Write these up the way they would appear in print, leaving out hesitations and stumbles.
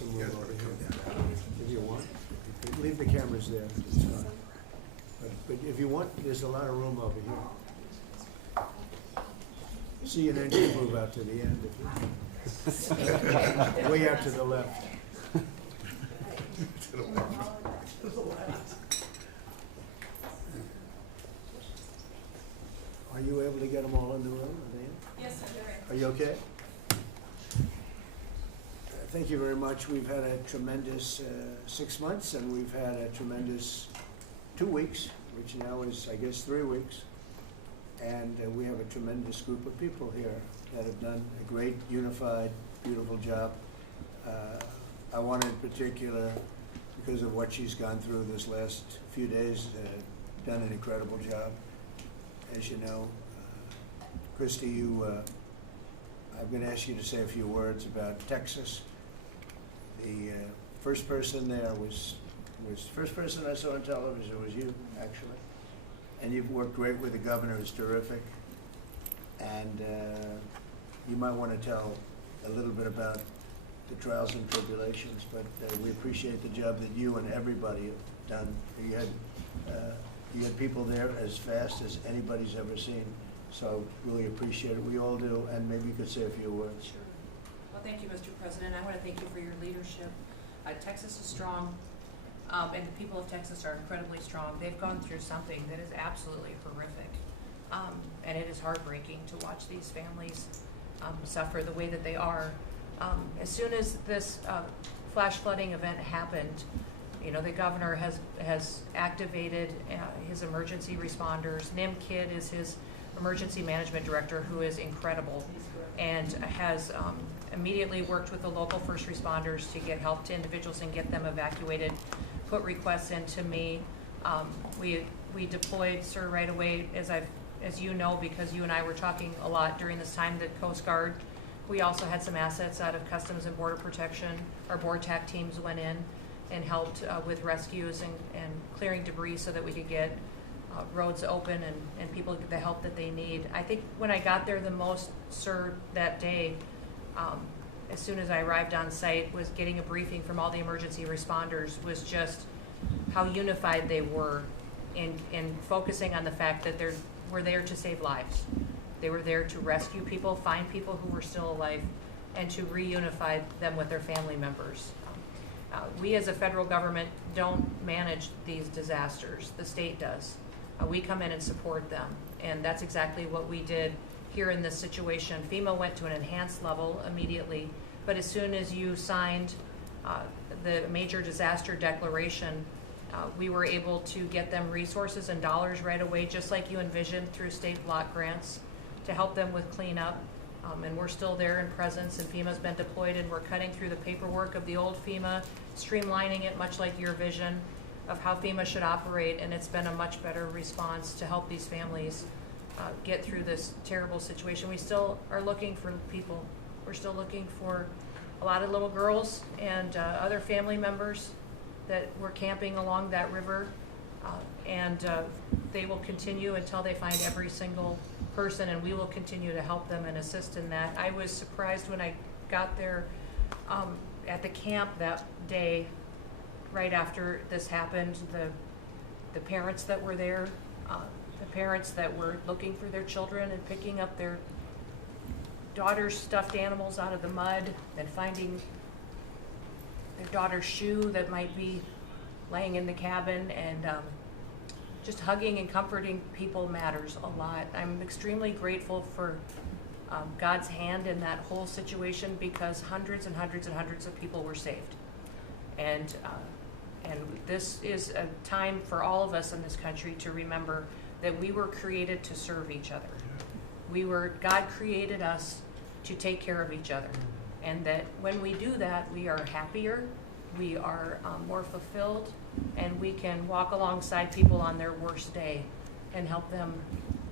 some room over here, if you want. Leave the cameras there, it's fine. But if you want, there's a lot of room over here. See, and then you move out to the end if you way out to the left. Are you able to get them all in the room? Are they in? Yes, sir, they're in. Are you okay? Thank you very much. We've had a tremendous 6 months, and we've had a tremendous 2 weeks, which now is, I guess, 3 weeks. And we have a tremendous group of people here that have done a great, unified, beautiful job. I want in particular, because of what she's gone through this last few days, done an incredible job. As you know, Christy, I'm going to ask you to say a few words about Texas. The first person there was first person I saw on television was you, actually. And you've worked great with the governor, who's terrific. And you might want to tell a little bit about the trials and tribulations, but we appreciate the job that you and everybody have done. You had people there as fast as anybody's ever seen, so really appreciate it. We all do, and maybe you could say a few words. Sure. Well, thank you, Mr. President. I want to thank you for your leadership. Texas is strong, and the people of Texas are incredibly strong. They've gone through something that is absolutely horrific, and it is heartbreaking to watch these families suffer the way that they are. As soon as this flash flooding event happened, you know, the governor has activated his emergency responders. Nim Kidd is his emergency management director, who is incredible, and has immediately worked with the local first responders to get help to individuals and get them evacuated, put requests into me. We deployed, sir, right away, as you know, because you and I were talking a lot during this time, the Coast Guard. We also had some assets out of Customs and Border Protection. Our board TAC teams went in and helped with rescues and clearing debris so that we could get roads open and people get the help that they need. I think when I got there the most, sir, that day, as soon as I arrived on site, was getting a briefing from all the emergency responders, was just how unified they were in focusing on the fact that we're there to save lives. They were there to rescue people, find people who were still alive, and to reunify them with their family members. We as a federal government don't manage these disasters. The state does. We come in and support them, and that's exactly what we did here in this situation. FEMA went to an enhanced level immediately, but as soon as you signed the major disaster declaration, we were able to get them resources and dollars right away, just like you envisioned, through state block grants to help them with cleanup. And we're still there in presence, and FEMA's been deployed, and we're cutting through the paperwork of the old FEMA, streamlining it much like your vision of how FEMA should operate, and it's been a much better response to help these families get through this terrible situation. We still are looking for people. We're still looking for a lot of little girls and other family members that were camping along that river, and they will continue until they find every single person, and we will continue to help them and assist in that. I was surprised when I got there at the camp that day, right after this happened, the parents that were there, the parents that were looking for their children and picking up their daughter's stuffed animals out of the mud and finding their daughter's shoe that might be laying in the cabin, and just hugging and comforting people matters a lot. I'm extremely grateful for God's hand in that whole situation, because hundreds and hundreds and hundreds of people were saved. And this is a time for all of us in this country to remember that we were created to serve each other. God created us to take care of each other. And that when we do that, we are happier, we are more fulfilled, and we can walk alongside people on their worst day and help them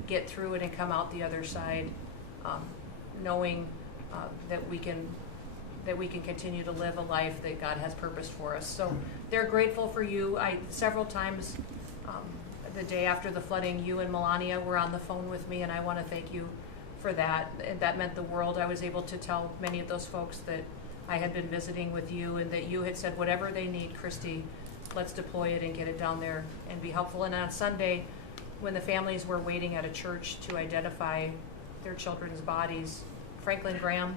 get through it and come out the other side, knowing that we can continue to live a life that God has purposed for us. So they're grateful for you. Several times the day after the flooding, you and Melania were on the phone with me, and I want to thank you for that. That meant the world. I was able to tell many of those folks that I had been visiting with you and that you had said, whatever they need, Christy, let's deploy it and get it down there and be helpful. And on Sunday, when the families were waiting at a church to identify their children's bodies, Franklin Graham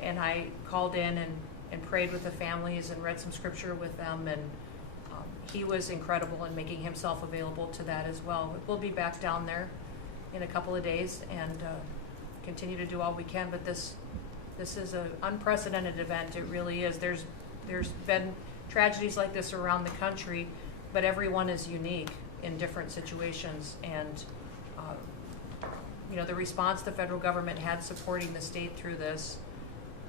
and I called in and prayed with the families and read some scripture with them, and he was incredible in making himself available to that as well. We'll be back down there in a couple of days and continue to do all we can, but this is an unprecedented event. It really is. There's been tragedies like this around the country, but everyone is unique in different situations, and the response the federal government had supporting the state through this,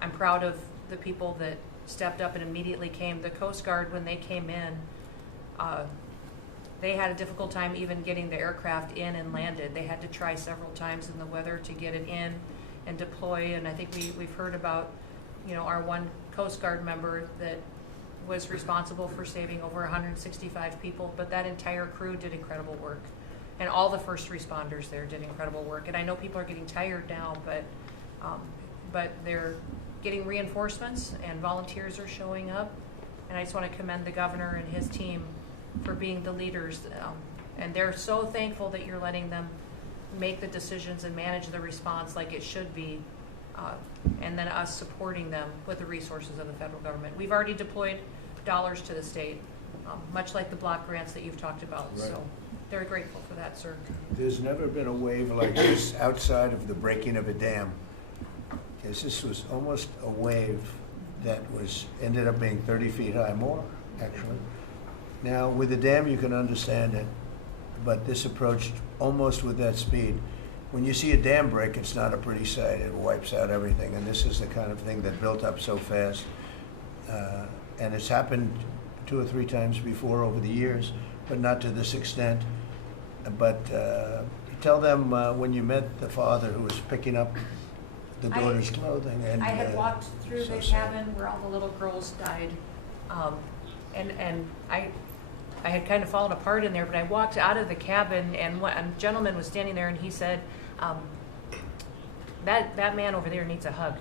I'm proud of the people that stepped up and immediately came. The Coast Guard, when they came in, they had a difficult time even getting the aircraft in and landed. They had to try several times in the weather to get it in and deploy, and I think we've heard about, our one Coast Guard member that was responsible for saving over 165 people, but that entire crew did incredible work. And all the first responders there did incredible work. And I know people are getting tired now, but they're getting reinforcements and volunteers are showing up. And I just want to commend the governor and his team for being the leaders. And they're so thankful that you're letting them make the decisions and manage the response like it should be. And then us supporting them with the resources of the federal government. We've already deployed dollars to the state, much like the block grants that you've talked about. Right. So they're grateful for that, sir. There's never been a wave like this outside of the breaking of a dam. Because this was almost a wave that ended up being 30 feet high, more actually. Now with the dam you can understand it, but this approached almost with that speed. When you see a dam break, it's not a pretty sight. It wipes out everything, and this is the kind of thing that built up so fast. And it's happened 2 or 3 times before over the years, but not to this extent. But tell them when you met the father who was picking up the daughter's clothing. And I had walked through so the sad. cabin where all the little girls died, and I had kind of fallen apart in there, but I walked out of the cabin, and a gentleman was standing there, and he said, that man over there needs a hug.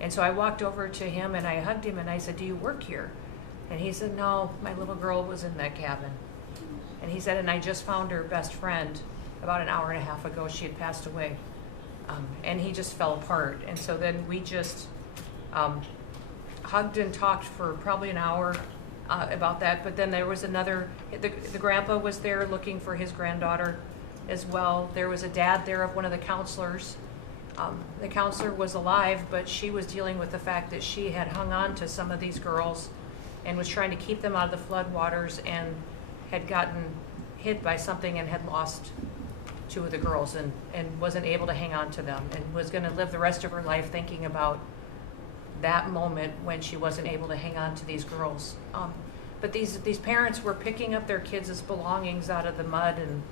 And so I walked over to him, and I hugged him, and I said, do you work here? And he said, no, my little girl was in that cabin. And he said, and I just found her best friend about an hour and a half ago. She had passed away. And he just fell apart. And so then we just hugged and talked for probably an hour about that. But then there was the grandpa was there looking for his granddaughter as well. There was a dad there of one of the counselors. The counselor was alive, but she was dealing with the fact that she had hung on to some of these girls and was trying to keep them out of the floodwaters, and had gotten hit by something and had lost 2 of the girls and wasn't able to hang on to them, and was going to live the rest of her life thinking about that moment when she wasn't able to hang on to these girls. But these parents were picking up their kids' belongings out of the mud and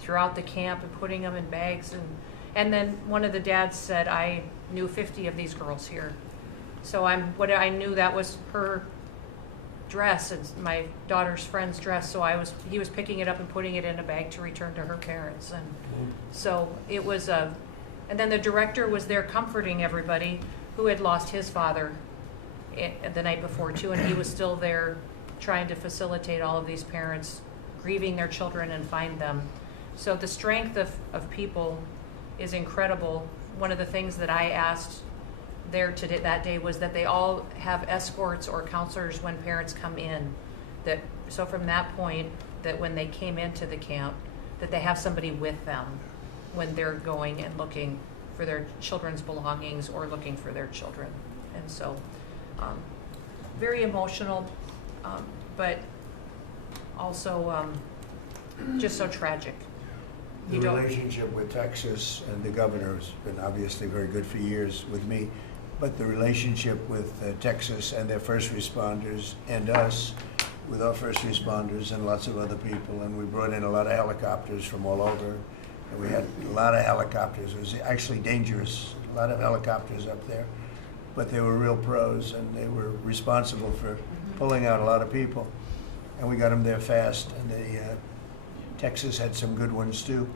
throughout the camp and putting them in bags. And then one of the dads said, I knew 50 of these girls here. So I knew that was her dress and my daughter's friend's dress. So he was picking it up and putting it in a bag to return to her parents. And so it was and then the director was there comforting everybody who had lost his father the night before too. And he was still there trying to facilitate all of these parents grieving their children and find them. So the strength of people is incredible. One of the things that I asked there today, that day, was that they all have escorts or counselors when parents come in. So from that point, that when they came into the camp, that they have somebody with them when they're going and looking for their children's belongings or looking for their children. And so, very emotional, but also just so tragic. The relationship with Texas and the governor has been obviously very good for years with me, but the relationship with Texas and their first responders and us with our first responders and lots of other people, and we brought in a lot of helicopters from all over, and we had a lot of helicopters. It was actually dangerous, a lot of helicopters up there, but they were real pros, and they were responsible for pulling out a lot of people, and we got them there fast, and Texas had some good ones too,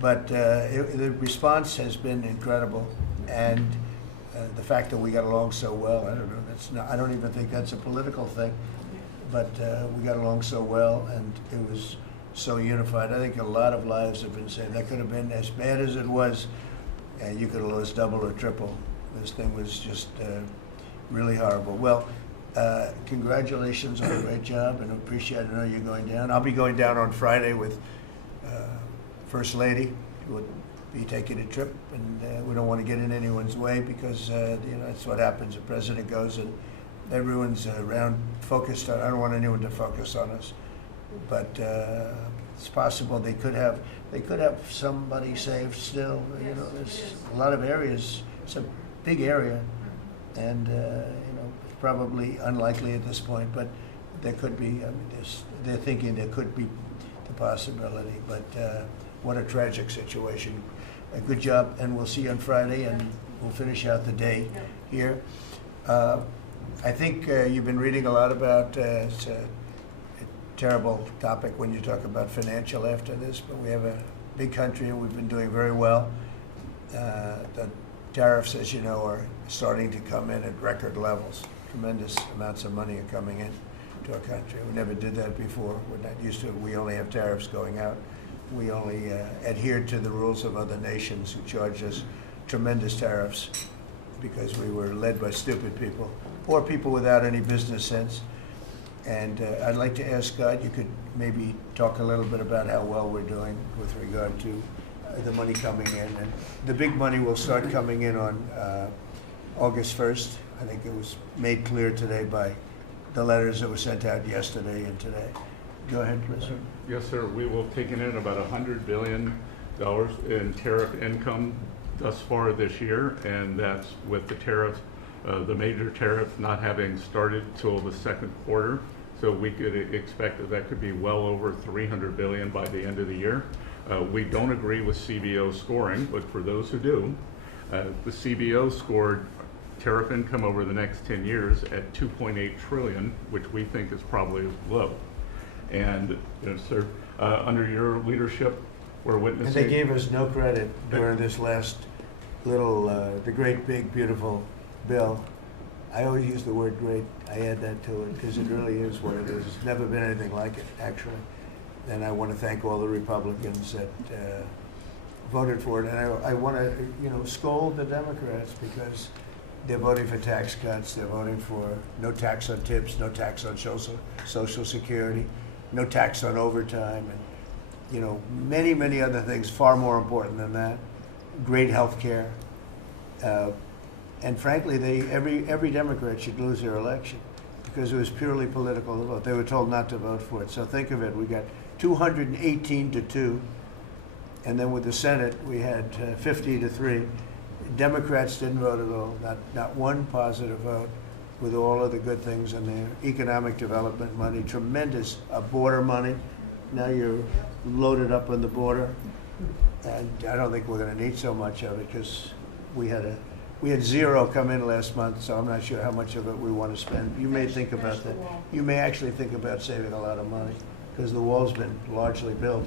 but the response has been incredible, and the fact that we got along so well, I don't know, I don't even think that's a political thing, but we got along so well, and it was so unified. I think a lot of lives have been saved. That could have been as bad as it was, and you could have lost double or triple. This thing was just really horrible. Well, congratulations on a great job, and appreciate it. I know you're going down. I'll be going down on Friday with First Lady, who would be taking a trip, and we don't want to get in anyone's way because that's what happens. The president goes and everyone's around focused on. I don't want anyone to focus on us, but it's possible they could have somebody saved still. There's a lot of areas. It's a big area, and it's probably unlikely at this point, but there could be. I mean, they're thinking there could be the possibility, but what a tragic situation. A good job, and we'll see you on Friday, and we'll finish out the day here. I think you've been reading a lot about it's a terrible topic when you talk about financial after this, but we have a big country and we've been doing very well. The tariffs, as you know, are starting to come in at record levels. Tremendous amounts of money are coming in to our country. We never did that before. We're not used to it. We only have tariffs going out. We only adhere to the rules of other nations who charge us tremendous tariffs because we were led by stupid people or people without any business sense. And I'd like to ask God, you could maybe talk a little bit about how well we're doing with regard to the money coming in. And the big money will start coming in on August 1st. I think it was made clear today by the letters that were sent out yesterday and today. Go ahead, Mr. Yes, sir. We will have taken in about $100 billion in tariff income thus far this year, and that's with the tariff, the major tariff not having started till the second quarter. So we could expect that could be well over $300 billion by the end of the year. We don't agree with CBO scoring, but for those who do, the CBO scored tariff income over the next 10 years at $2.8 trillion, which we think is probably low. And sir, under your leadership, we're witnessing. And they gave us no credit during this last little, the great, big, beautiful bill. I always use the word great. I add that to it because it really is what it is. It's never been anything like it, actually. And I want to thank all the Republicans that voted for it. And I want to, scold the Democrats because they're voting for tax cuts. They're voting for no tax on tips, no tax on Social Security, no tax on overtime, and many, many other things far more important than that. Great health care, and frankly, every Democrat should lose their election because it was purely political to vote. They were told not to vote for it. So think of it: we got 218 to 2, and then with the Senate we had 50 to 3. Democrats didn't vote at all. Not one positive vote. With all of the good things in there, economic development money, tremendous border money. Now you're loaded up on the border, and I don't think we're going to need so much of it because we had zero come in last month, so I'm not sure how much of it we want to spend. You may think about that. You may actually think about saving a lot of money because the wall's been largely built,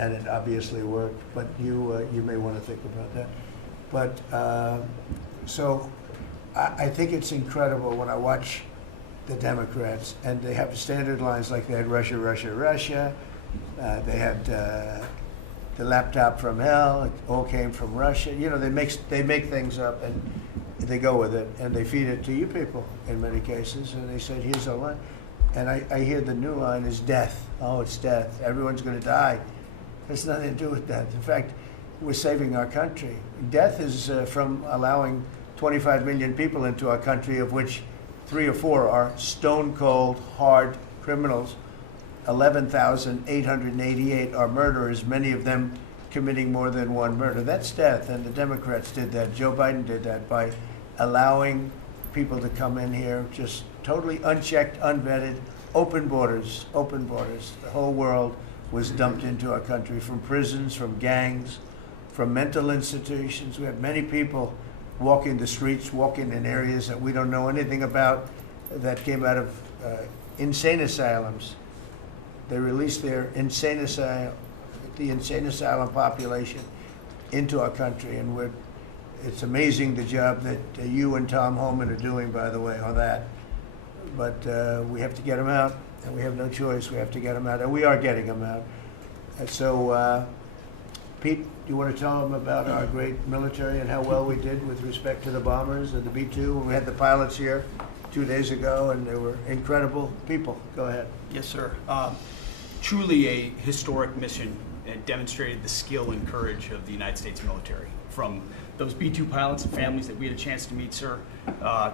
and it obviously worked. But you may want to think about that. But so. I think it's incredible when I watch the Democrats, and they have standard lines like they had Russia, Russia, Russia. They had the laptop from hell. It all came from Russia. They make things up and they go with it, and they feed it to you people in many cases. And they said, "Here's a line," and I hear the new line is death. Oh, it's death. Everyone's going to die. It has nothing to do with that. In fact, we're saving our country. Death is from allowing 25 million people into our country, of which 3 or 4 are stone-cold, hard criminals. 11,888 are murderers, many of them committing more than one murder. That's death, and the Democrats did that. Joe Biden did that by allowing people to come in here just totally unchecked, unvetted, open borders, open borders. The whole world was dumped into our country from prisons, from gangs, from mental institutions. We have many people walking the streets, walking in areas that we don't know anything about, that came out of insane asylums. They released their the insane asylum population into our country, and it's amazing the job that you and Tom Homan are doing, by the way, on that. But we have to get them out, and we have no choice. We have to get them out, and we are getting them out. And so, Pete, do you want to tell them about our great military and how well we did with respect to the bombers and the B-2? We had the pilots here 2 days ago, and they were incredible people. Go ahead. Yes, sir. Truly a historic mission. It demonstrated the skill and courage of the United States military. From those B-2 pilots and families that we had a chance to meet, sir,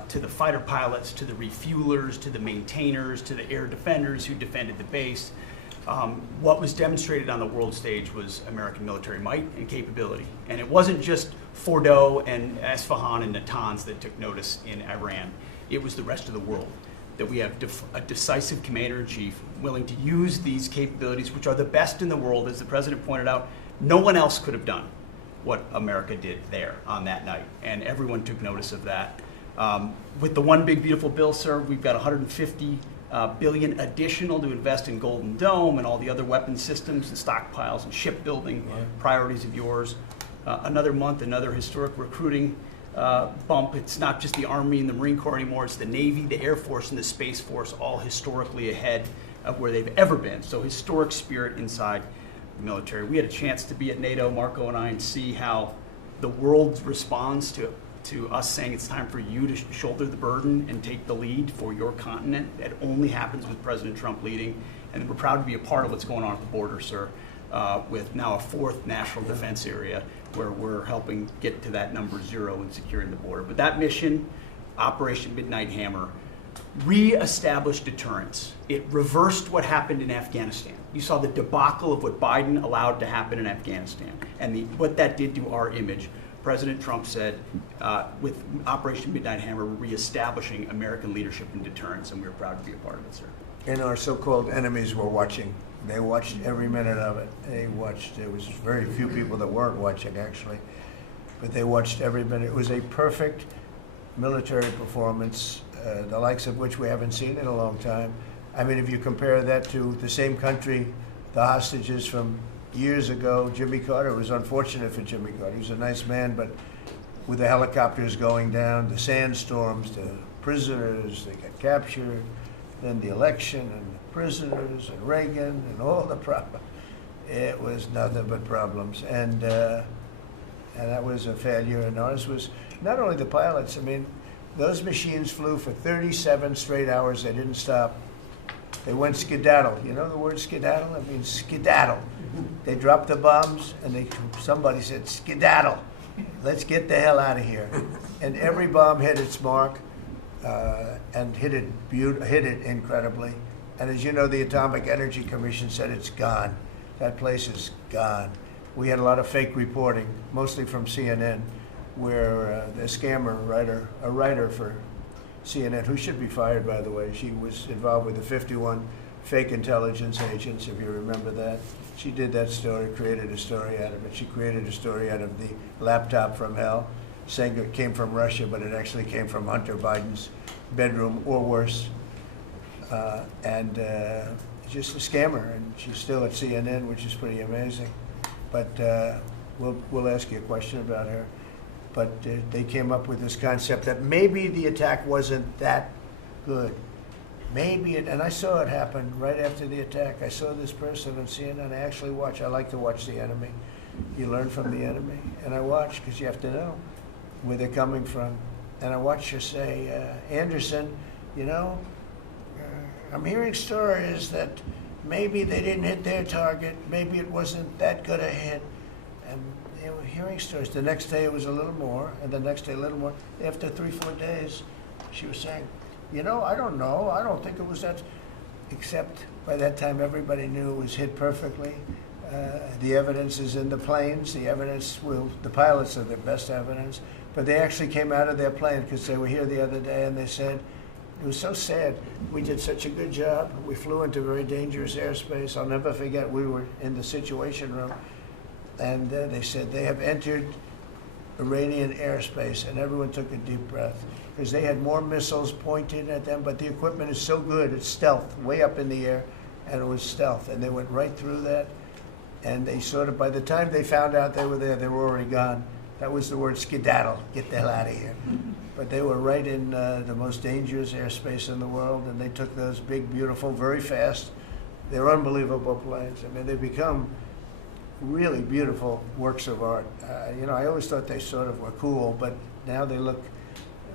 to the fighter pilots, to the refuelers, to the maintainers, to the air defenders who defended the base. What was demonstrated on the world stage was American military might and capability. And it wasn't just Fordo and Esfahan and Natanz that took notice in Iran. It was the rest of the world. That we have a decisive commander-in-chief willing to use these capabilities, which are the best in the world. As the president pointed out, no one else could have done what America did there on that night, and everyone took notice of that. With the one big beautiful bill, sir, we've got $150 billion additional to invest in Golden Dome and all the other weapon systems and stockpiles and shipbuilding priorities of yours. Another month, another historic recruiting bump. It's not just the Army and the Marine Corps anymore, it's the Navy, the Air Force, and the Space Force, all historically ahead of where they've ever been. So historic spirit inside the military. We had a chance to be at NATO, Marco and I, and see how the world responds to us saying it's time for you to shoulder the burden and take the lead for your continent. That only happens with President Trump leading. And we're proud to be a part of what's going on at the border, sir, with now a fourth national defense area where we're helping get to that number 0 and securing the border. But that mission, Operation Midnight Hammer, re-established deterrence. It reversed what happened in Afghanistan. You saw the debacle of what Biden allowed to happen in Afghanistan and what that did to our image. President Trump said, with Operation Midnight Hammer, we're reestablishing American leadership and deterrence, and we're proud to be a part of it, sir. And our so-called enemies were watching. They watched every minute of it. They watched. There was very few people that weren't watching, actually, but they watched every minute. It was a perfect military performance, the likes of which we haven't seen in a long time. I mean, if you compare that to the same country, the hostages from years ago, Jimmy Carter, it was unfortunate for Jimmy Carter. He was a nice man, but with the helicopters going down, the sandstorms, the prisoners, they got captured, then the election and the prisoners and Reagan and all the problems. It was nothing but problems. And that was a failure. And ours was not only the pilots. I mean, those machines flew for 37 straight hours. They didn't stop. They went skedaddle. You know the word skedaddle? It means skedaddle. They dropped the bombs, and somebody said, skedaddle. Let's get the hell out of here. And every bomb hit its mark and hit it incredibly. And as you know, the Atomic Energy Commission said it's gone. That place is gone. We had a lot of fake reporting, mostly from CNN, where the scammer writer, a writer for CNN, who should be fired, by the way, she was involved with the 51 fake intelligence agents, if you remember that. She did that story, created a story out of it. She created a story out of the laptop from hell, saying it came from Russia, but it actually came from Hunter Biden's bedroom or worse. Just a scammer, and she's still at CNN, which is pretty amazing. But we'll ask you a question about her. But they came up with this concept that maybe the attack wasn't that good. Maybe it, and I saw it happen right after the attack. I saw this person on CNN. I like to watch the enemy. You learn from the enemy. And I watch because you have to know where they're coming from. And I watched her say, Anderson, you know, I'm hearing stories that maybe they didn't hit their target. Maybe it wasn't that good a hit. And they were hearing stories. The next day it was a little more, and the next day a little more. After 3-4 days, she was saying, you know, I don't know. I don't think it was that. Except by that time, everybody knew it was hit perfectly. The evidence is in the planes. The evidence the pilots are the best evidence. But they actually came out of their plane because they were here the other day, and they said, it was so sad. We did such a good job. We flew into very dangerous airspace. I'll never forget, we were in the Situation Room, and they said they have entered Iranian airspace, and everyone took a deep breath because they had more missiles pointed at them, but the equipment is so good, it's stealth, way up in the air, and it was stealth, and they went right through that, and they sort of, by the time they found out they were there, they were already gone. That was the word skedaddle, get the hell out of here. But they were right in the most dangerous airspace in the world, and they took those big, beautiful, very fast, they're unbelievable planes. I mean, they become really beautiful works of art. You know, I always thought they sort of were cool, but now they look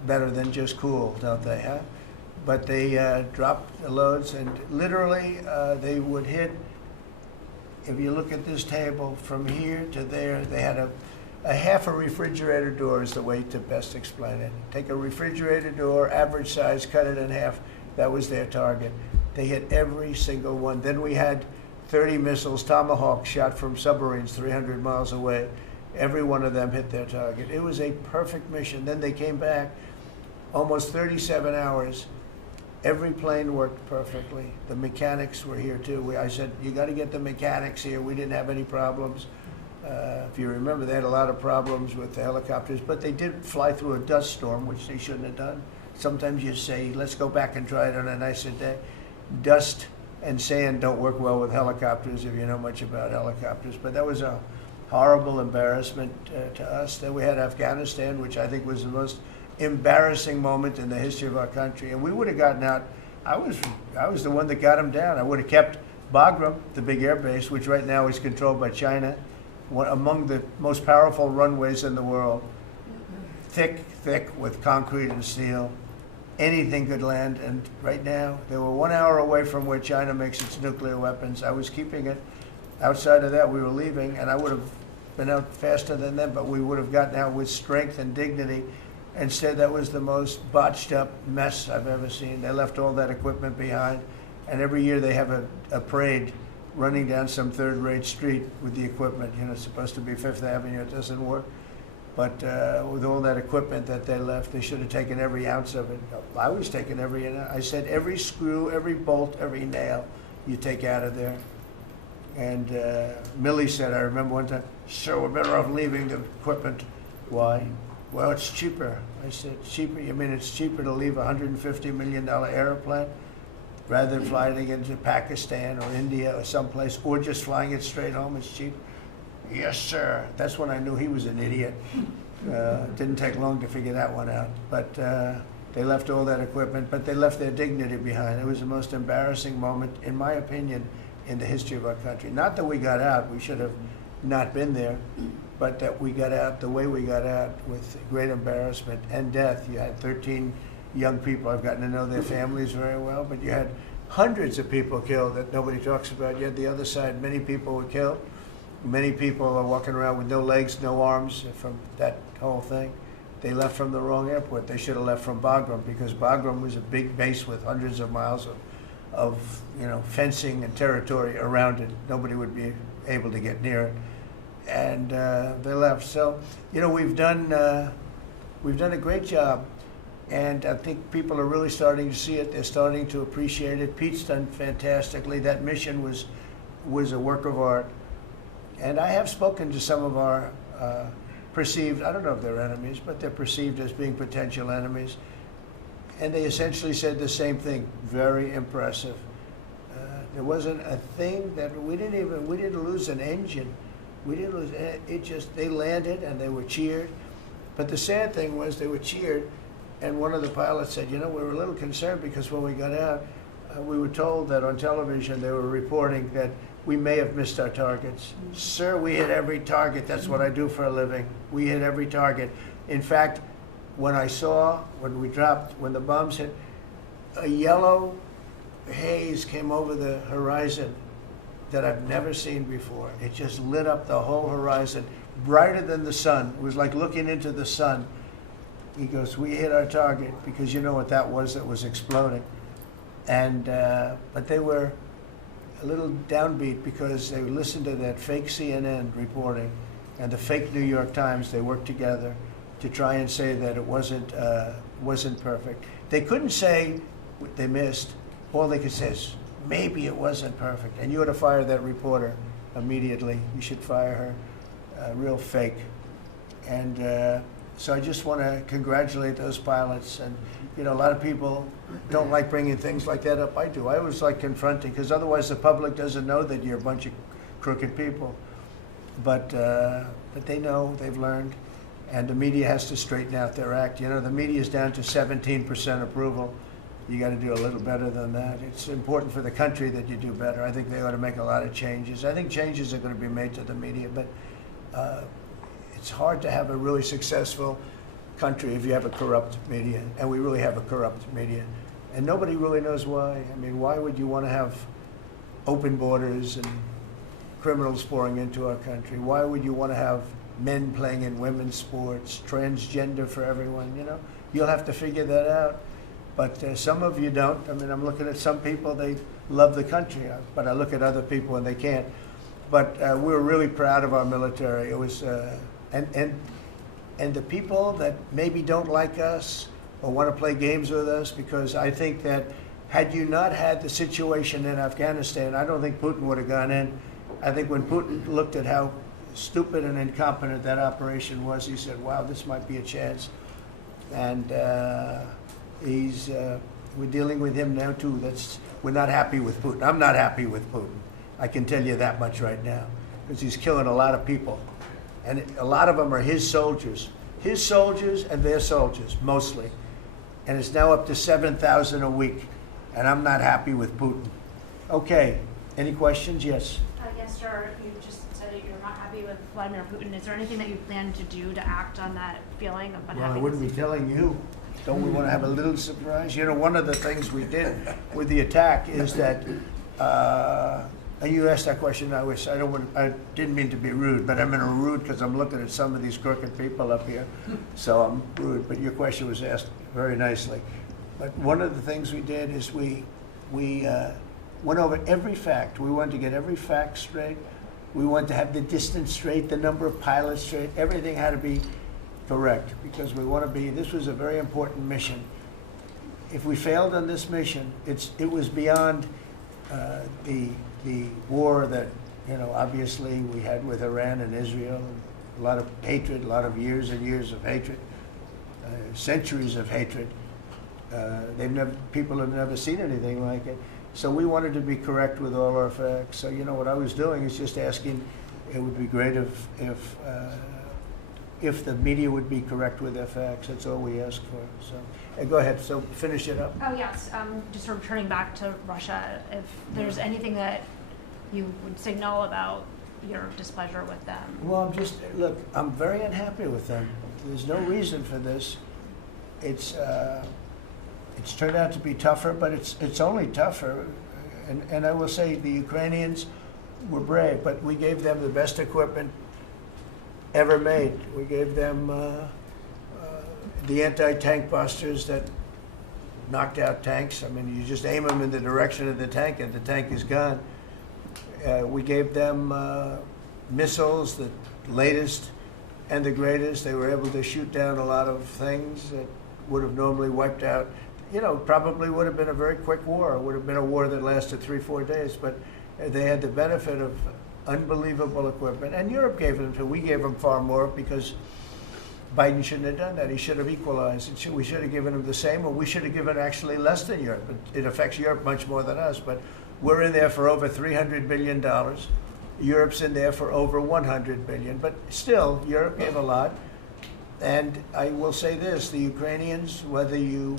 better than just cool, don't they, huh? But they dropped the loads, and literally they would hit, if you look at this table, from here to there, they had a half a refrigerator door is the way to best explain it. Take a refrigerator door, average size, cut it in half. That was their target. They hit every single one. Then we had 30 missiles, Tomahawk, shot from submarines 300 miles away. Every one of them hit their target. It was a perfect mission. Then they came back, almost 37 hours. Every plane worked perfectly. The mechanics were here too. I said, you got to get the mechanics here. We didn't have any problems. If you remember, they had a lot of problems with the helicopters, but they did fly through a dust storm, which they shouldn't have done. Sometimes you say, let's go back and try it on a nicer day. Dust and sand don't work well with helicopters if you know much about helicopters, but that was a horrible embarrassment to us. Then we had Afghanistan, which I think was the most embarrassing moment in the history of our country, and we would have gotten out. I was the one that got them down. I would have kept Bagram, the big air base, which right now is controlled by China, among the most powerful runways in the world, thick with concrete and steel. Anything could land, and right now, they were 1 hour away from where China makes its nuclear weapons. I was keeping it. Outside of that, we were leaving, and I would have been out faster than them, but we would have gotten out with strength and dignity. Instead, that was the most botched up mess I've ever seen. They left all that equipment behind, and every year they have a parade running down some third-rate street with the equipment. You know, it's supposed to be Fifth Avenue. It doesn't work. But with all that equipment that they left, they should have taken every ounce of it. I was taking every ounce. I said every screw, every bolt, every nail you take out of there. And Millie said, I remember one time, sir, we're better off leaving the equipment. Why? Well, it's cheaper. I said, cheaper? You mean it's cheaper to leave a $150 million airplane rather than flying it into Pakistan or India or someplace, or just flying it straight home? It's cheap. Yes, sir. That's when I knew he was an idiot. Didn't take long to figure that one out. But they left all that equipment, but they left their dignity behind. It was the most embarrassing moment, in my opinion, in the history of our country. Not that we got out. We should have not been there, but that we got out the way we got out, with great embarrassment and death. You had 13 young people. I've gotten to know their families very well, but you had hundreds of people killed that nobody talks about. You had the other side, many people were killed. Many people are walking around with no legs, no arms from that whole thing. They left from the wrong airport. They should have left from Bagram, because Bagram was a big base with hundreds of miles of fencing and territory around it. Nobody would be able to get near it. And they left. So, we've done a great job, and I think people are really starting to see it. They're starting to appreciate it. Pete's done fantastically. That mission was a work of art. And I have spoken to some of our perceived, I don't know if they're enemies, but they're perceived as being potential enemies. And they essentially said the same thing. Very impressive. There wasn't a thing that we didn't lose an engine. We didn't lose it. They landed and they were cheered. But the sad thing was they were cheered, and one of the pilots said, we were a little concerned because when we got out, we were told that on television they were reporting that we may have missed our targets. Sir, we hit every target. That's what I do for a living. We hit every target. In fact, when the bombs hit, a yellow haze came over the horizon that I've never seen before. It just lit up the whole horizon, brighter than the sun. It was like looking into the sun. He goes, we hit our target, because you know what that was exploding. And but they were a little downbeat because they listened to that fake CNN reporting and the fake New York Times. They worked together to try and say that it wasn't perfect. They couldn't say what they missed. All they could say is, maybe it wasn't perfect. And you ought to fire that reporter immediately. You should fire her. Real fake. And so I just want to congratulate those pilots. And a lot of people don't like bringing things like that up. I do. I always like confronting, because otherwise the public doesn't know that you're a bunch of crooked people. But they know, they've learned. and the media has to straighten out their act. You know, the media is down to 17% approval. You got to do a little better than that. It's important for the country that you do better. I think they ought to make a lot of changes. I think changes are going to be made to the media, but it's hard to have a really successful country if you have a corrupt media, and we really have a corrupt media. And nobody really knows why. I mean, why would you want to have open borders and criminals pouring into our country? Why would you want to have men playing in women's sports, transgender for everyone, you know? You'll have to figure that out. But some of you don't. I mean, I'm looking at some people, they love the country, but I look at other people and they can't. But we're really proud of our military. It was, and the people that maybe don't like us or want to play games with us, because I think that had you not had the situation in Afghanistan, I don't think Putin would have gone in. I think when Putin looked at how stupid and incompetent that operation was, he said, wow, this might be a chance. And we're dealing with him now too. We're not happy with Putin. I'm not happy with Putin. I can tell you that much right now, because he's killing a lot of people. And a lot of them are his soldiers and their soldiers, mostly. And it's now up to 7,000 a week. And I'm not happy with Putin. Okay, any questions? Yes. Yes, sir. You just said that you're not happy with Vladimir Putin. Is there anything that you plan to do to act on that feeling of unhappiness? Well, I wouldn't be telling you. Don't we want to have a little surprise? You know, one of the things we did with the attack is that, and you asked that question, I didn't mean to be rude, but I'm rude because I'm looking at some of these crooked people up here, so I'm rude, but your question was asked very nicely. But one of the things we did is we went over every fact. We wanted to get every fact straight. We wanted to have the distance straight, the number of pilots straight. Everything had to be correct, because we want to be, this was a very important mission. If we failed on this mission, it was beyond the war that, you know, obviously we had with Iran and Israel, a lot of hatred, a lot of years and years of hatred, centuries of hatred. People have never seen anything like it. So we wanted to be correct with all our facts. So, you know, what I was doing is just asking, it would be great if the media would be correct with their facts. That's all we ask for. So, go ahead. So finish it up. Oh, yes. Just returning back to Russia, if there's anything that you would signal about your displeasure with them. Well, look, I'm very unhappy with them. There's no reason for this. It's turned out to be tougher, but it's only tougher. And I will say the Ukrainians were brave, but we gave them the best equipment ever made. We gave them the anti-tank busters that knocked out tanks. I mean, you just aim them in the direction of the tank and the tank is gone. We gave them missiles, the latest and the greatest. They were able to shoot down a lot of things that would have normally wiped out. You know, probably would have been a very quick war. It would have been a war that lasted 3-4 days, but they had the benefit of unbelievable equipment. And Europe gave them too. We gave them far more because Biden shouldn't have done that. He should have equalized. We should have given him the same, or we should have given actually less than Europe. It affects Europe much more than us, but we're in there for over $300 billion. Europe's in there for over $100 billion, but still, Europe gave a lot. And I will say this, the Ukrainians, whether you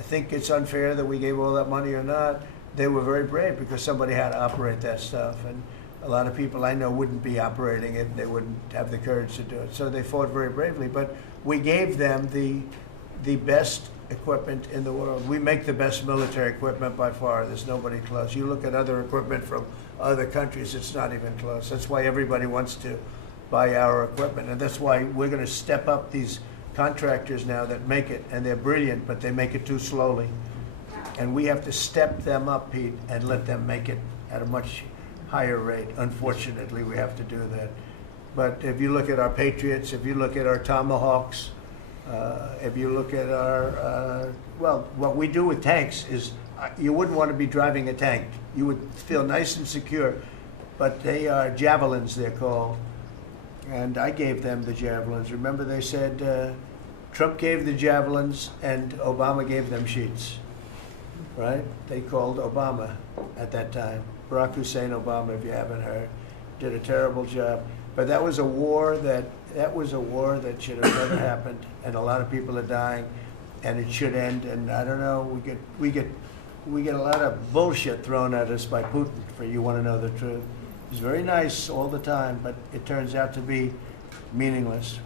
think it's unfair that we gave all that money or not, they were very brave because somebody had to operate that stuff. And a lot of people I know wouldn't be operating it. They wouldn't have the courage to do it. So they fought very bravely. But we gave them the best equipment in the world. We make the best military equipment by far. There's nobody close. You look at other equipment from other countries, it's not even close. That's why everybody wants to buy our equipment. And that's why we're going to step up these contractors now that make it, and they're brilliant, but they make it too slowly. And we have to step them up, Pete, and let them make it at a much higher rate. Unfortunately, we have to do that. But if you look at our Patriots, if you look at our Tomahawks, if you look at our, well, what we do with tanks is, you wouldn't want to be driving a tank. You would feel nice and secure, but they are javelins, they're called. And I gave them the javelins. Remember they said Trump gave the javelins and Obama gave them sheets, right? They called Obama at that time. Barack Hussein Obama, if you haven't heard, did a terrible job. But that was a war that should have never happened, and a lot of people are dying, and it should end. And I don't know, we get a lot of bullshit thrown at us by Putin for you want to know the truth. He's very nice all the time, but it turns out to be meaningless.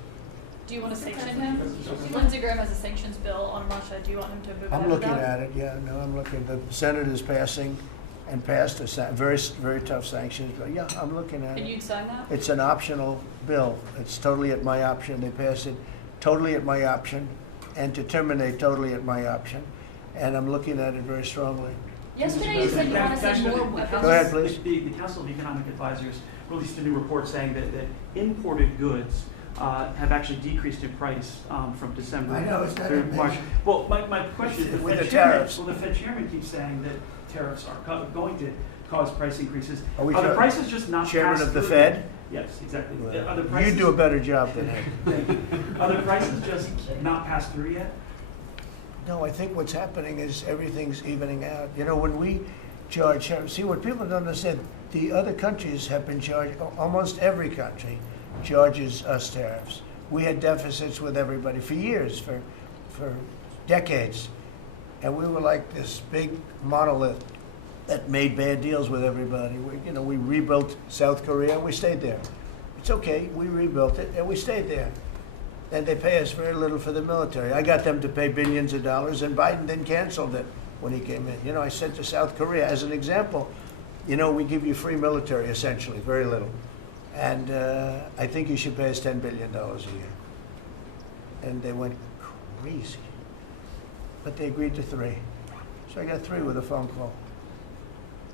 Do you want to sanction him? Lindsey Graham has a sanctions bill on Russia. Do you want him to move ahead I'm with looking that? at it, yeah, no, I'm looking. The Senate is passing and passed a very, very tough sanctions bill. Yeah, I'm looking at And it. you'd sign that? It's an optional bill. It's totally at my option. They pass it totally at my option and to terminate totally at my option. And I'm looking at it very strongly. Yesterday you said you want to send more Go weapons. ahead, please. The Council of Economic Advisors released a new report saying that imported goods have actually decreased in price from December I know, it's not through amazing. March. Well, my question is, With the tariffs. the Fed chairman keeps saying that tariffs are going to cause price increases. Are we Are the talking- prices just not Chairman passed of the through Fed? yet? Yes, exactly. Well, Are the you prices, do a better job than him. are the prices just not passed through yet? No, I think what's happening is everything's evening out. You know, when we charge, see, what people don't understand, the other countries have been charged, almost every country charges us tariffs. We had deficits with everybody for years, for decades. And we were like this big monolith that made bad deals with everybody. We rebuilt South Korea and we stayed there. It's okay, we rebuilt it and we stayed there. And they pay us very little for the military. I got them to pay billions of dollars, and Biden then canceled it when he came in. I said to South Korea, as an example, we give you free military, essentially, very little. And I think you should pay us $10 billion a year. And they went crazy. But they agreed to 3. So I got 3 with a phone call.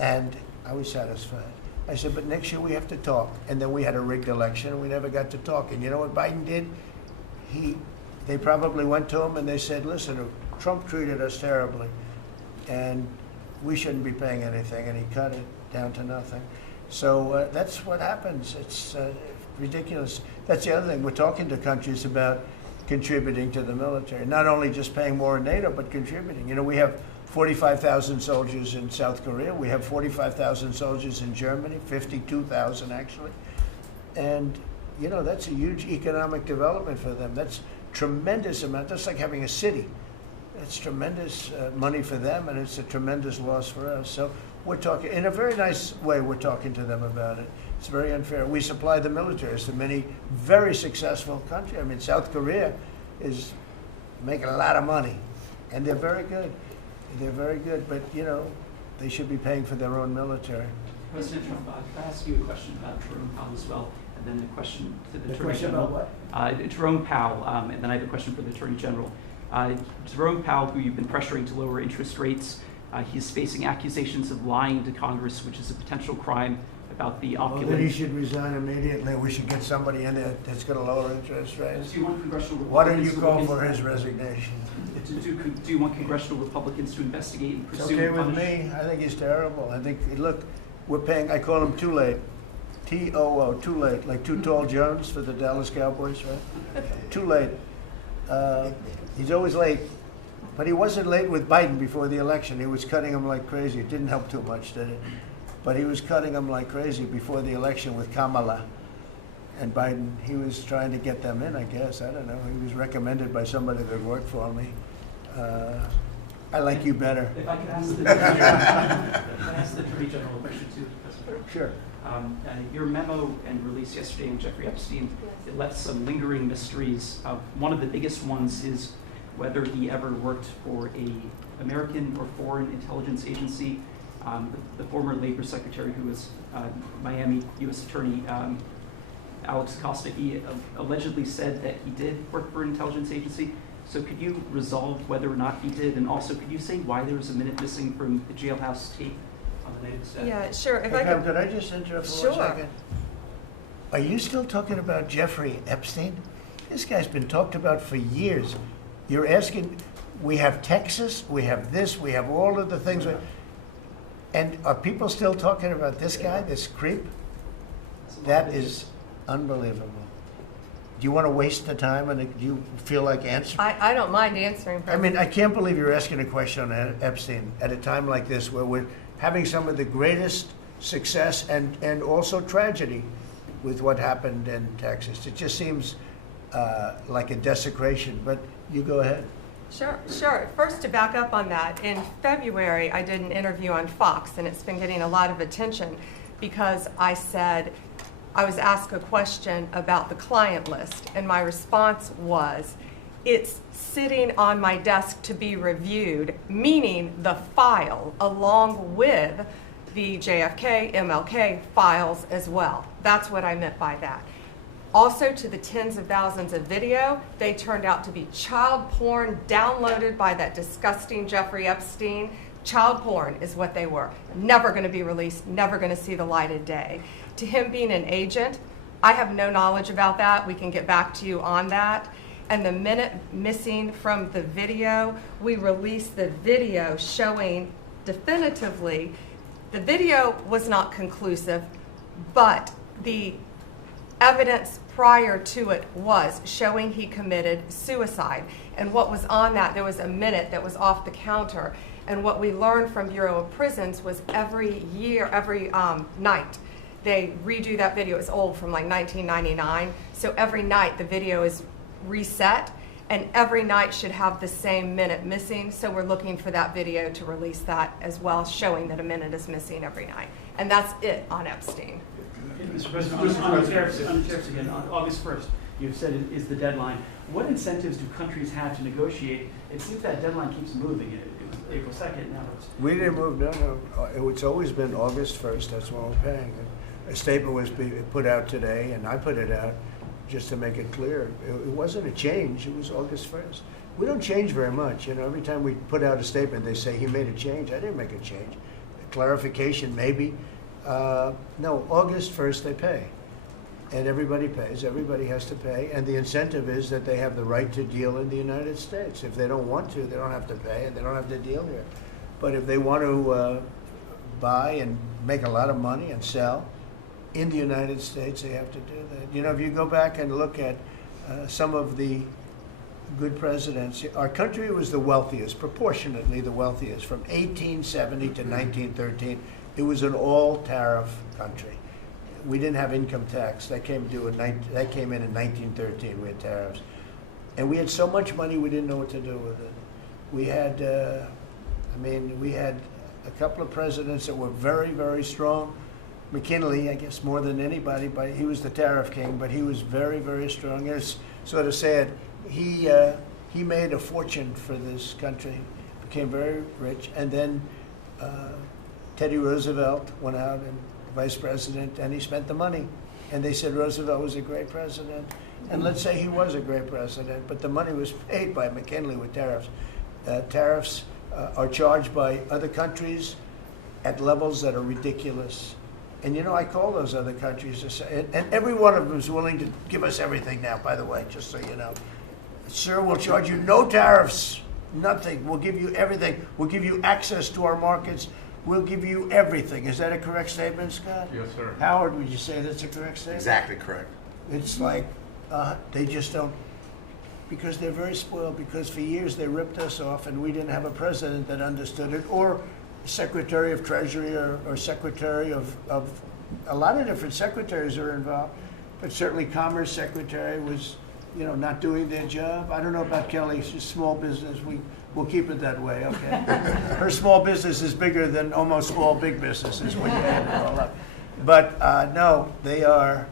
And I was satisfied. I said, but next year we have to talk. And then we had a rigged election, and we never got to talk. And you know what Biden did? They probably went to him and they said, listen, Trump treated us terribly and we shouldn't be paying anything, and he cut it down to nothing. So that's what happens. It's ridiculous. That's the other thing. We're talking to countries about contributing to the military, not only just paying more in NATO, but contributing. We have 45,000 soldiers in South Korea. We have 45,000 soldiers in Germany, 52,000 actually. And that's a huge economic development for them. That's tremendous amount. That's like having a city. That's tremendous money for them, and it's a tremendous loss for us. So we're talking, in a very nice way, we're talking to them about it. It's very unfair. We supply the militaries to many very successful countries. I mean, South Korea is making a lot of money, and they're very good. They're very good, but, they should be paying for their own military. President Trump, could I ask you a question about Jerome Powell as well, and then a question to the Attorney question General? about what? Jerome Powell, and then I have a question for the Attorney General. Jerome Powell, who you've been pressuring to lower interest rates, he's facing accusations of lying to Congress, which is a potential crime about the Well, opulent. then he should resign immediately. We should get somebody in there that's going to lower interest rates. Do you want congressional Why don't you Republicans to call look for into his resignation? Do you want congressional Republicans to investigate and It's pursue okay and with punish? me. I think he's terrible. I think, look, we're paying, I call him Too Late. T-O-O, Too Late, like Too Tall Jones for the Dallas Cowboys, right? Too late. He's always late. But he wasn't late with Biden before the election. He was cutting him like crazy. It didn't help too much, did it? But he was cutting him like crazy before the election with Kamala and Biden. He was trying to get them in, I guess. I don't know. He was recommended by somebody that worked for me. I like you better. If I could ask the Attorney General a question too, President. Sure. Your memo and release yesterday on Jeffrey Epstein, it left some lingering mysteries. One of the biggest ones is whether he ever worked for a American or foreign intelligence agency. The former Labor Secretary, who was Miami U.S. Attorney Alex Costa, he allegedly said that he did work for an intelligence agency. So could you resolve whether or not he did? And also, could you say why there was a minute missing from the jailhouse tape on the night of the staff? Yeah, sure. If Hey, I Pam, could, could I just interrupt for Sure. 1 second? Are you still talking about Jeffrey Epstein? This guy's been talked about for years. You're asking, we have Texas, we have this, we have all of the things. And are people still talking about this guy, this creep? That is unbelievable. Do you want to waste the time, and do you feel like answering? I don't mind answering. I mean, I can't believe you're asking a question on Epstein at a time like this where we're having some of the greatest success and also tragedy with what happened in Texas. It just seems like a desecration, but you go ahead. Sure. First, to back up on that, in February, I did an interview on Fox, and it's been getting a lot of attention because I said, I was asked a question about the client list, and my response was, it's sitting on my desk to be reviewed, meaning the file along with the JFK, MLK files as well. That's what I meant by that. Also, to the tens of thousands of video, they turned out to be child porn downloaded by that disgusting Jeffrey Epstein. Child porn is what they were. Never going to be released, never going to see the light of day. To him being an agent, I have no knowledge about that. We can get back to you on that. And the minute missing from the video, we released the video showing definitively the video was not conclusive, but the evidence prior to it was showing he committed suicide. And what was on that, there was a minute that was off the counter. And what we learned from Bureau of Prisons was every night, they redo that video. It's old, from like 1999. So every night the video is reset, and every night should have the same minute missing. So we're looking for that video to release that as well, showing that a minute is missing every night. And that's it on Epstein. Mr. President, on the tariffs again, on August 1st, you've said is the deadline. What incentives do countries have to negotiate? It seems that deadline keeps moving. It was April 2nd, now it's... We didn't move, no. It's always been August 1st, that's when we're paying. A statement was put out today, and I put it out just to make it clear. It wasn't a change, it was August 1st. We don't change very much. Every time we put out a statement, they say he made a change. I didn't make a change. A clarification, maybe. No, August 1st they pay. And everybody pays, everybody has to pay, and the incentive is that they have the right to deal in the United States. If they don't want to, they don't have to pay, and they don't have to deal here. But if they want to buy and make a lot of money and sell in the United States, they have to do that. If you go back and look at some of the good presidents, our country was the wealthiest, proportionately the wealthiest, from 1870 to 1913. It was an all-tariff country. We didn't have income tax. That came in in 1913. We had tariffs. And we had so much money we didn't know what to do with it. We had, we had a couple of presidents that were very, very strong. McKinley, I guess, more than anybody, but he was the tariff king, but he was very, very strong. It's sort of sad. He made a fortune for this country, became very rich, and then Teddy Roosevelt went out and vice president, and he spent the money. And they said Roosevelt was a great president. And let's say he was a great president, but the money was paid by McKinley with tariffs. Tariffs are charged by other countries at levels that are ridiculous. And I call those other countries to say, and every one of them is willing to give us everything now, by the way, just so you know. Sir, we'll charge you no tariffs, nothing. We'll give you everything. We'll give you access to our markets. We'll give you everything. Is that a correct statement, Scott? Yes, sir. Howard, would you say that's a correct statement? Exactly correct. It's like they just don't, because they're very spoiled, because for years they ripped us off and we didn't have a president that understood it, or Secretary of Treasury or Secretary of a lot of different secretaries are involved, but certainly Commerce Secretary was, not doing their job. I don't know about Kelly, she's small business. We'll keep it that way, okay? Her small business is bigger than almost all big businesses when you add it all up. But no, they are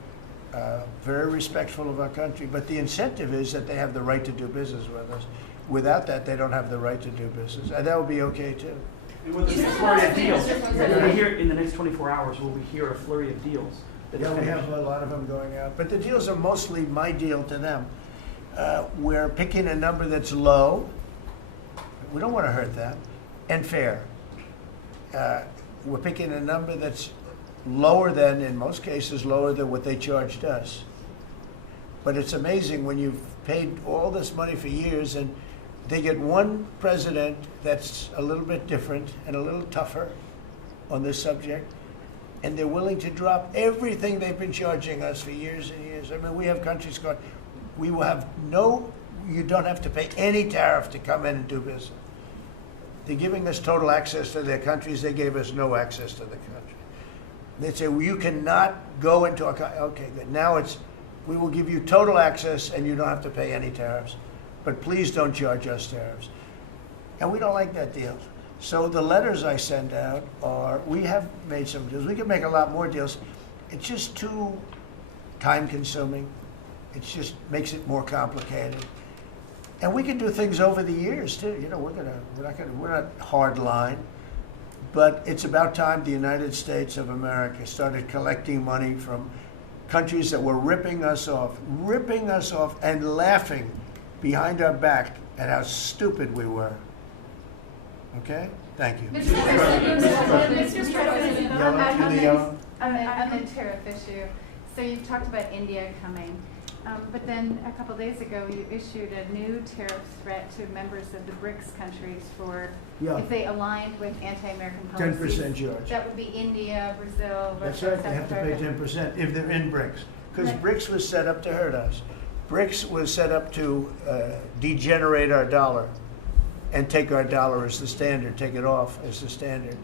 very respectful of our country. But the incentive is that they have the right to do business with us. Without that, they don't have the right to do business. And that would be okay too. And with the flurry of deals, will we hear in the next 24 hours, will we hear a flurry of deals? Yeah, we have a lot of them going out. But the deals are mostly my deal to them. We're picking a number that's low. We don't want to hurt them, and fair. We're picking a number that's lower than, in most cases, lower than what they charged us. But it's amazing when you've paid all this money for years and they get one president that's a little bit different and a little tougher on this subject, and they're willing to drop everything they've been charging us for years and years. We have countries going, we will have you don't have to pay any tariff to come in and do business. They're giving us total access to their countries. They gave us no access to the country. They'd say, well, you cannot go into okay, good. Now it's, we will give you total access and you don't have to pay any tariffs. But please don't charge us tariffs. And we don't like that deal. So the letters I send out are, we have made some deals. We can make a lot more deals. It's just too time consuming. It just makes it more complicated. And we can do things over the years too. You know, we're not hard line. But it's about time the United States of America started collecting money from countries that were ripping us off and laughing behind our back at how stupid we were. Okay? Thank you. Mr. President, Yellow. On the tariff issue, so you've talked about India coming, but then a couple days ago you issued a new tariff threat to members of the BRICS countries for Yeah. if they aligned with anti-American policies. 10% charge. That would be India, Brazil, That's Russia, right, they have to pay South Africa. 10% if they're in BRICS. Because Right. BRICS was set up to hurt us. BRICS was set up to degenerate our dollar and take our dollar as the standard, take it off as the standard.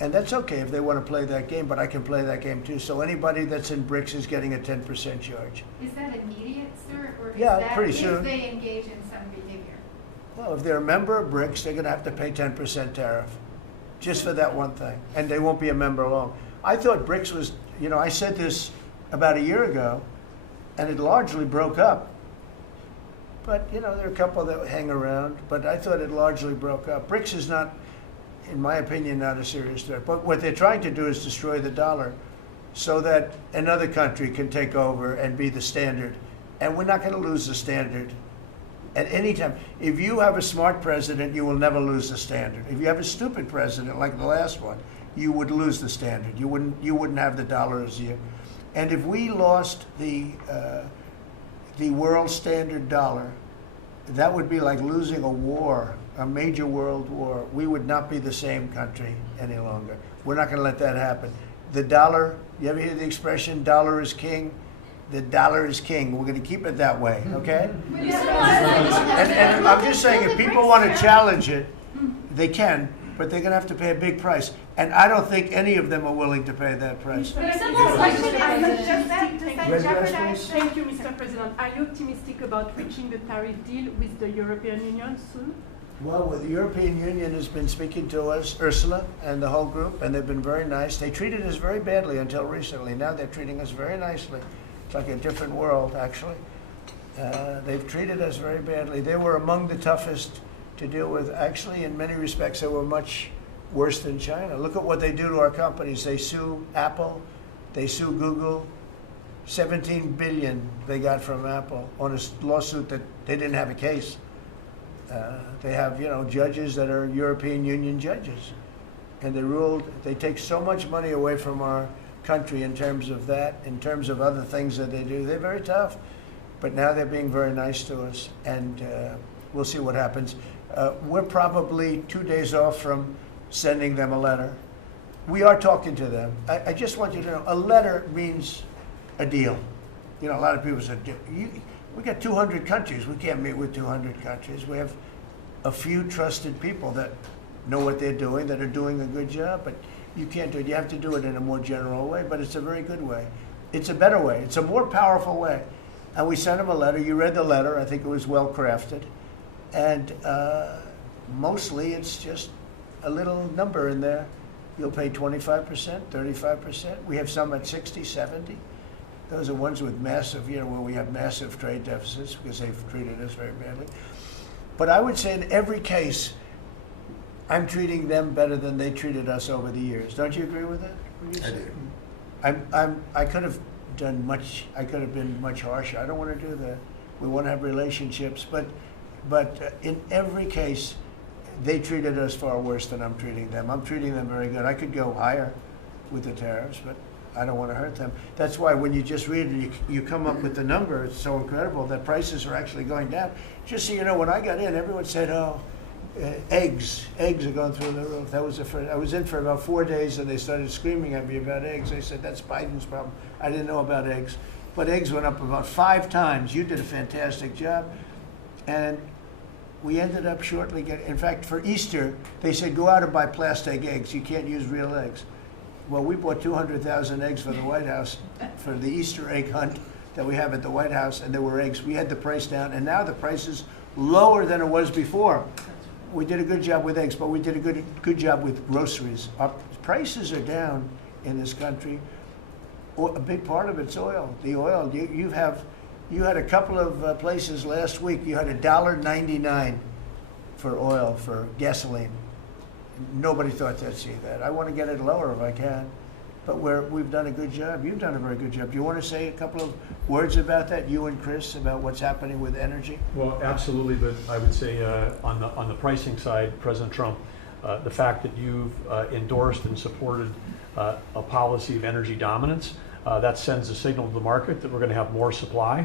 And that's okay if they want to play that game, but I can play that game too. So anybody that's in BRICS is getting a 10% charge. Is that immediate, sir, or is Yeah, that pretty if soon. they engage in some behavior? Well, if they're a member of BRICS, they're going to have to pay 10% tariff just for that one thing. And they won't be a member long. I thought BRICS was, you know, I said this about a year ago, and it largely broke up. But, you know, there are a couple that hang around, but I thought it largely broke up. BRICS is not, in my opinion, not a serious threat. But what they're trying to do is destroy the dollar so that another country can take over and be the standard. And we're not going to lose the standard at any time. If you have a smart president, you will never lose the standard. If you have a stupid president like the last one, you would lose the standard. You wouldn't have the dollar as you. And if we lost the world standard dollar, that would be like losing a war, a major world war. We would not be the same country any longer. We're not going to let that happen. The dollar, you ever hear the expression, dollar is king? The dollar is king. We're going to keep it that way, okay? And I'm just saying, if people want to challenge it, they can, but they're going to have to pay a big price. And I don't think any of them are willing to pay that price. Does that jeopardize? Thank you, Mr. President. Are you optimistic about reaching the tariff deal with the European Union soon? Well, the European Union has been speaking to us, Ursula and the whole group, and they've been very nice. They treated us very badly until recently. Now they're treating us very nicely. It's like a different world, actually. They've treated us very badly. They were among the toughest to deal with. Actually, in many respects, they were much worse than China. Look at what they do to our companies. They sue Apple, they sue Google. 17 billion they got from Apple on a lawsuit that they didn't have a case. They have, you know, judges that are European Union judges, and they ruled. They take so much money away from our country in terms of that, in terms of other things that they do. They're very tough, but now they're being very nice to us, and we'll see what happens. We're probably 2 days off from sending them a letter. We are talking to them. I just want you to know, a letter means a deal. You know, a lot of people said, we got 200 countries. We can't meet with 200 countries. We have a few trusted people that know what they're doing, that are doing a good job, but you can't do it. You have to do it in a more general way, but it's a very good way. It's a better way. It's a more powerful way. And we sent them a letter. You read the letter. I think it was well crafted. And mostly it's just a little number in there. You'll pay 25%, 35%. We have some at 60, 70. Those are ones with massive, you know, where we have massive trade deficits because they've treated us very badly. But I would say in every case, I'm treating them better than they treated us over the years. Don't you agree with that? I do. I could have done much. I could have been much harsher. I don't want to do that. We want to have relationships, but in every case, they treated us far worse than I'm treating them. I'm treating them very good. I could go higher with the tariffs, but I don't want to hurt them. That's why when you just read it, you come up with the number. It's so incredible that prices are actually going down. Just so you know, when I got in, everyone said, "Oh, eggs are going through the roof." That was I was in for about 4 days, and they started screaming at me about eggs. I said, "That's Biden's problem." I didn't know about eggs, but eggs went up about 5 times. You did a fantastic job, and we ended up shortly getting. In fact, for Easter, they said, "Go out and buy plastic eggs. You can't use real eggs." Well, we bought 200,000 eggs for the White House, for the Easter egg hunt that we have at the White House, and there were eggs. We had the price down, and now the price is lower than it was before. We did a good job with eggs, but we did a good job with groceries. Our prices are down in this country. A big part of it's oil. The oil, you had a couple of places last week, you had $1.99 for oil, for gasoline. Nobody thought they'd see that. I want to get it lower if I can, but we've done a good job. You've done a very good job. Do you want to say a couple of words about that, you and Chris, about what's happening with energy? Well, absolutely, but I would say on the pricing side, President Trump, the fact that you've endorsed and supported a policy of energy dominance, that sends a signal to the market that we're going to have more supply.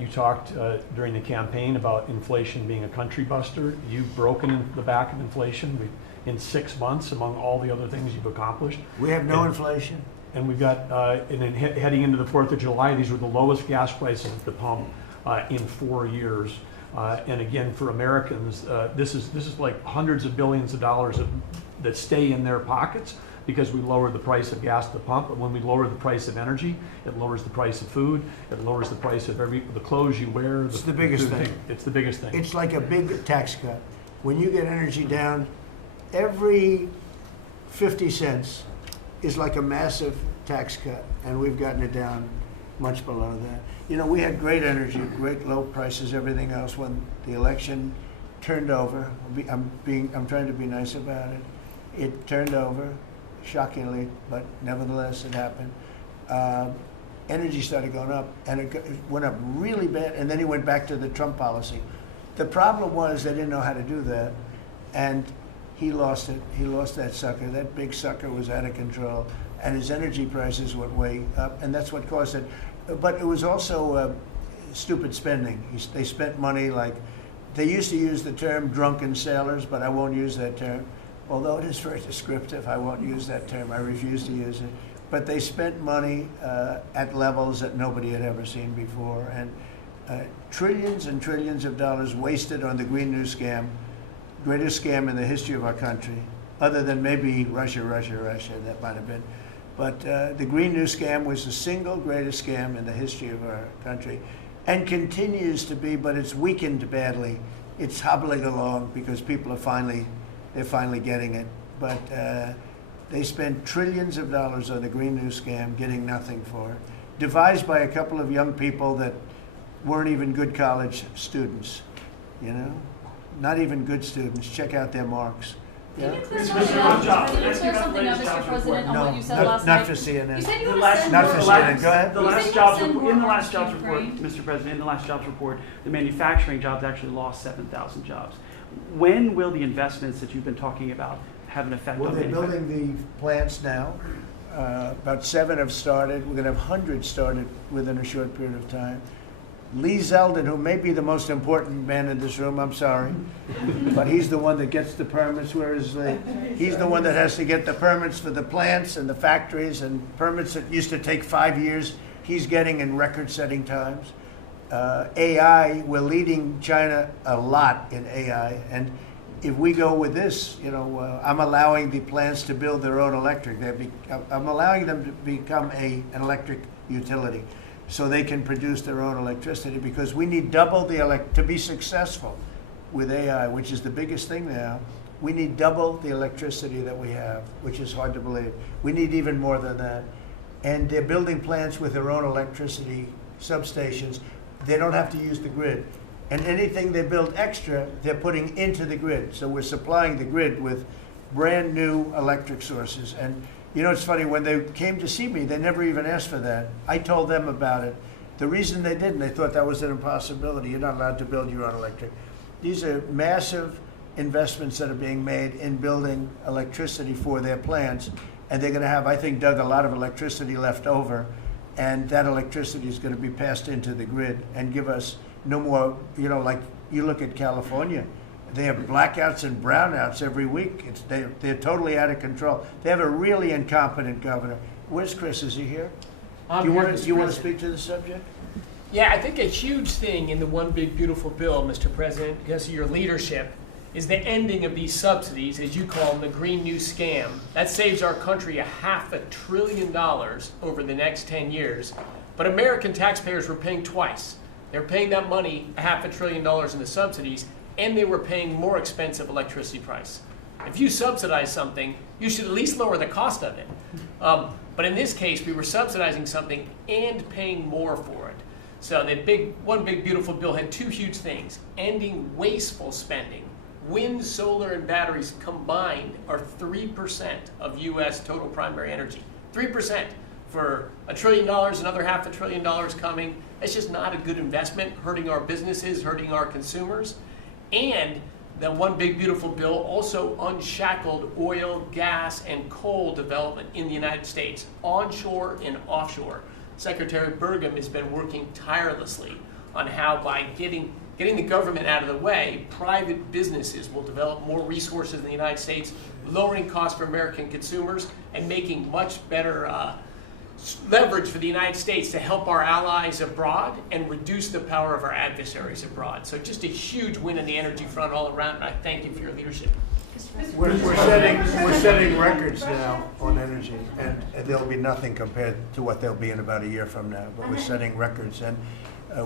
You talked during the campaign about inflation being a country buster. You've broken the back of inflation in 6 months, among all the other things you've accomplished. We have no inflation. And we've got, and then heading into the 4th of July, these were the lowest gas prices at the pump in 4 years. And again, for Americans, this is like hundreds of billions of dollars that stay in their pockets because we lowered the price of gas at the pump. But when we lower the price of energy, it lowers the price of food, it lowers the price of the clothes you wear. It's the biggest thing. It's the biggest thing. It's like a big tax cut. When you get energy down, every 50 cents is like a massive tax cut, and we've gotten it down much below that. You know, we had great energy, great low prices, everything else. When the election turned over, I'm trying to be nice about it. It turned over, shockingly, but nevertheless it happened. Energy started going up, and it went up really bad, and then he went back to the Trump policy. The problem was they didn't know how to do that, and he lost it. He lost that sucker. That big sucker was out of control, and his energy prices went way up, and that's what caused it. But it was also stupid spending. They spent money like, they used to use the term drunken sailors, but I won't use that term. Although it is very descriptive, I won't use that term. I refuse to use it. But they spent money at levels that nobody had ever seen before, and trillions and trillions of dollars wasted on the Green New Scam. Greatest scam in the history of our country, other than maybe Russia, that might have been. But the Green New Scam was the single greatest scam in the history of our country, and continues to be, but it's weakened badly. It's hobbling along because people are they're finally getting it. But they spent trillions of dollars on the Green New Scam, getting nothing for it. Devised by a couple of young people that weren't even good college students, you know? Not even good students. Check out their marks. Can you clear It's something Mr. up? Rajab. Can you Let's clear give something up, up Mr. President, on No, what you said last not night? for CNN. You said you The want to send Not more for arms. CNN. Go ahead. The You last said you jobs want to send report, more in the arms last to jobs report, Ukraine. Mr. President, in the last jobs report, the manufacturing jobs actually lost 7,000 jobs. When will the investments that you've been talking about have an effect Well, on they're manufacturing? building the plants now. About 7 have started. We're going to have hundreds started within a short period of time. Lee Zeldin, who may be the most important man in this room, I'm sorry, but he's the one that gets the permits, whereas he's the one that has to get the permits for the plants and the factories, and permits that used to take 5 years, he's getting in record-setting times. AI, we're leading China a lot in AI, and if we go with this, you know, I'm allowing the plants to build their own electric. I'm allowing them to become an electric utility, so they can produce their own electricity, because we need double to be successful with AI, which is the biggest thing now. We need double the electricity that we have, which is hard to believe. We need even more than that. And they're building plants with their own electricity substations. They don't have to use the grid. And anything they build extra, they're putting into the grid. So we're supplying the grid with brand new electric sources. And you know, it's funny, when they came to see me, they never even asked for that. I told them about it. The reason they didn't, they thought that was an impossibility. You're not allowed to build your own electric. These are massive investments that are being made in building electricity for their plants. And they're going to have, I think, Doug, a lot of electricity left over. And that electricity is going to be passed into the grid and give us no more, you know, like you look at California. They have blackouts and brownouts every week. They're totally out of control. They have a really incompetent governor. Where's Chris? Is he here? Do you want to speak to the subject? Yeah, I think a huge thing in the One Big Beautiful Bill, Mr. President, because of your leadership, is the ending of these subsidies, as you call them, the Green New Scam. That saves our country $500 billion over the next 10 years. But American taxpayers were paying twice. They're paying that money, $500 billion in the subsidies, and they were paying more expensive electricity price. If you subsidize something, you should at least lower the cost of it. But in this case, we were subsidizing something and paying more for it. So the one big beautiful bill had two huge things: ending wasteful spending. Wind, solar, and batteries combined are 3% of U.S. total primary energy. 3% for $1 trillion, another $500 billion coming. It's just not a good investment, hurting our businesses, hurting our consumers. And the one big beautiful bill also unshackled oil, gas, and coal development in the United States, onshore and offshore. Secretary Burgum has been working tirelessly on how, by getting the government out of the way, private businesses will develop more resources in the United States, lowering costs for American consumers and making much better leverage for the United States to help our allies abroad and reduce the power of our adversaries abroad. So just a huge win on the energy front all around, and I thank you for your leadership. We're setting records now on energy, and there'll be nothing compared to what they'll be in about a year from now, but we're setting records. And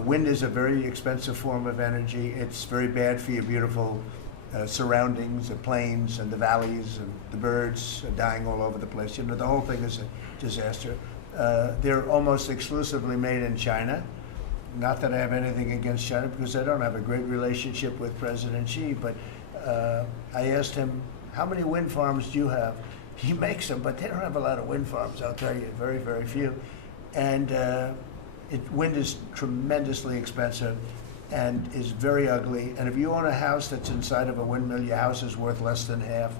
wind is a very expensive form of energy. It's very bad for your beautiful surroundings, the plains and the valleys, and the birds are dying all over the place. You know, the whole thing is a disaster. They're almost exclusively made in China. Not that I have anything against China, because I don't have a great relationship with President Xi, but I asked him, how many wind farms do you have? He makes them, but they don't have a lot of wind farms, I'll tell you, very, very few. And wind is tremendously expensive and is very ugly. And if you own a house that's inside of a windmill, your house is worth less than half.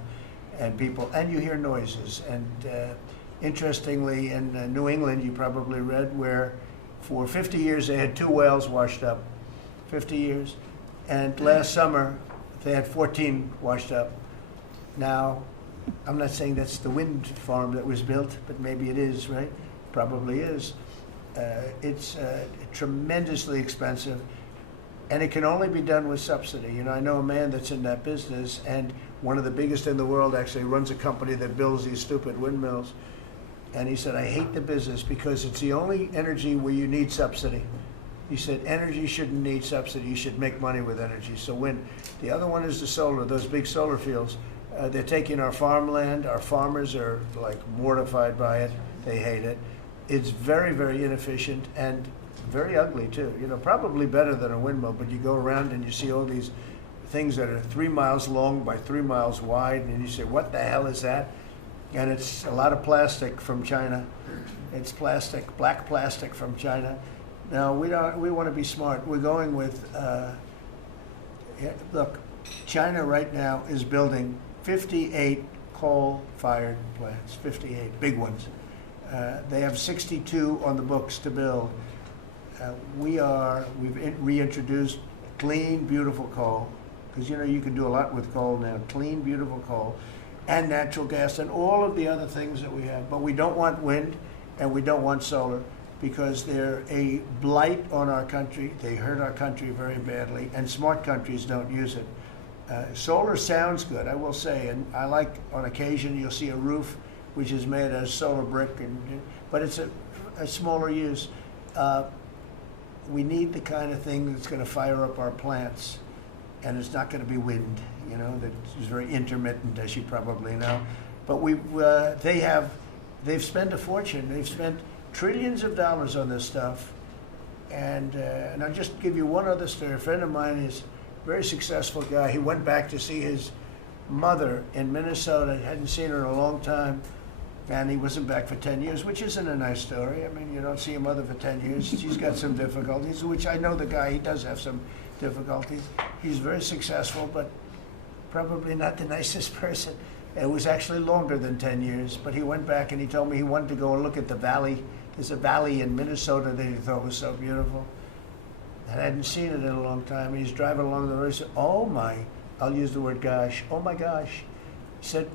And you hear noises. And interestingly, in New England, you probably read, where for 50 years they had 2 wells washed up, 50 years. And last summer, they had 14 washed up. Now, I'm not saying that's the wind farm that was built, but maybe it is, right? Probably is. It's tremendously expensive, and it can only be done with subsidy. You know, I know a man that's in that business, and one of the biggest in the world actually runs a company that builds these stupid windmills. And he said, I hate the business because it's the only energy where you need subsidy. He said, energy shouldn't need subsidy. You should make money with energy. So wind. The other one is the solar, those big solar fields. They're taking our farmland. Our farmers are like mortified by it. They hate it. It's very, very inefficient and very ugly too. You know, probably better than a windmill, but you go around and you see all these things that are 3 miles long by 3 miles wide, and you say, what the hell is that? And it's a lot of plastic from China. It's plastic, black plastic from China. Now, we want to be smart. We're going with, look, China right now is building 58 coal-fired plants, 58, big ones. They have 62 on the books to build. We've reintroduced clean, beautiful coal, because you know you can do a lot with coal now, clean, beautiful coal, and natural gas, and all of the other things that we have. But we don't want wind, and we don't want solar, because they're a blight on our country. They hurt our country very badly, and smart countries don't use it. Solar sounds good, I will say, and I like, on occasion, you'll see a roof which is made of solar brick, but it's a smaller use. We need the kind of thing that's going to fire up our plants, and it's not going to be wind, you know, that is very intermittent, as you probably know. But they've spent a fortune. They've spent trillions of dollars on this stuff. And I'll just give you one other story. A friend of mine is a very successful guy. He went back to see his mother in Minnesota. Hadn't seen her in a long time. And he wasn't back for 10 years, which isn't a nice story. I mean, you don't see your mother for 10 years. She's got some difficulties, which I know the guy, he does have some difficulties. He's very successful, but probably not the nicest person. It was actually longer than 10 years, but he went back and he told me he wanted to go and look at the valley. There's a valley in Minnesota that he thought was so beautiful. And I hadn't seen it in a long time. And he's driving along the road. He said, oh my, I'll use the word gosh, oh my gosh. He said,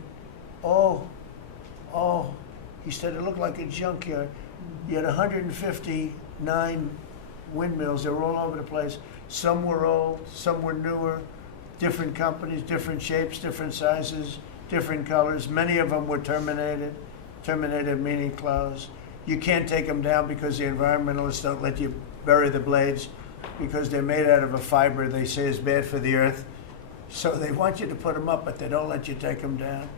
oh, he said, it looked like a junkyard. You had 159 windmills. They were all over the place. Some were old, some were newer. different companies, different shapes, different sizes, different colors. Many of them were terminated. Terminated meaning closed. You can't take them down because the environmentalists don't let you bury the blades because they're made out of a fiber they say is bad for the earth. So they want you to put them up, but they don't let you take them down.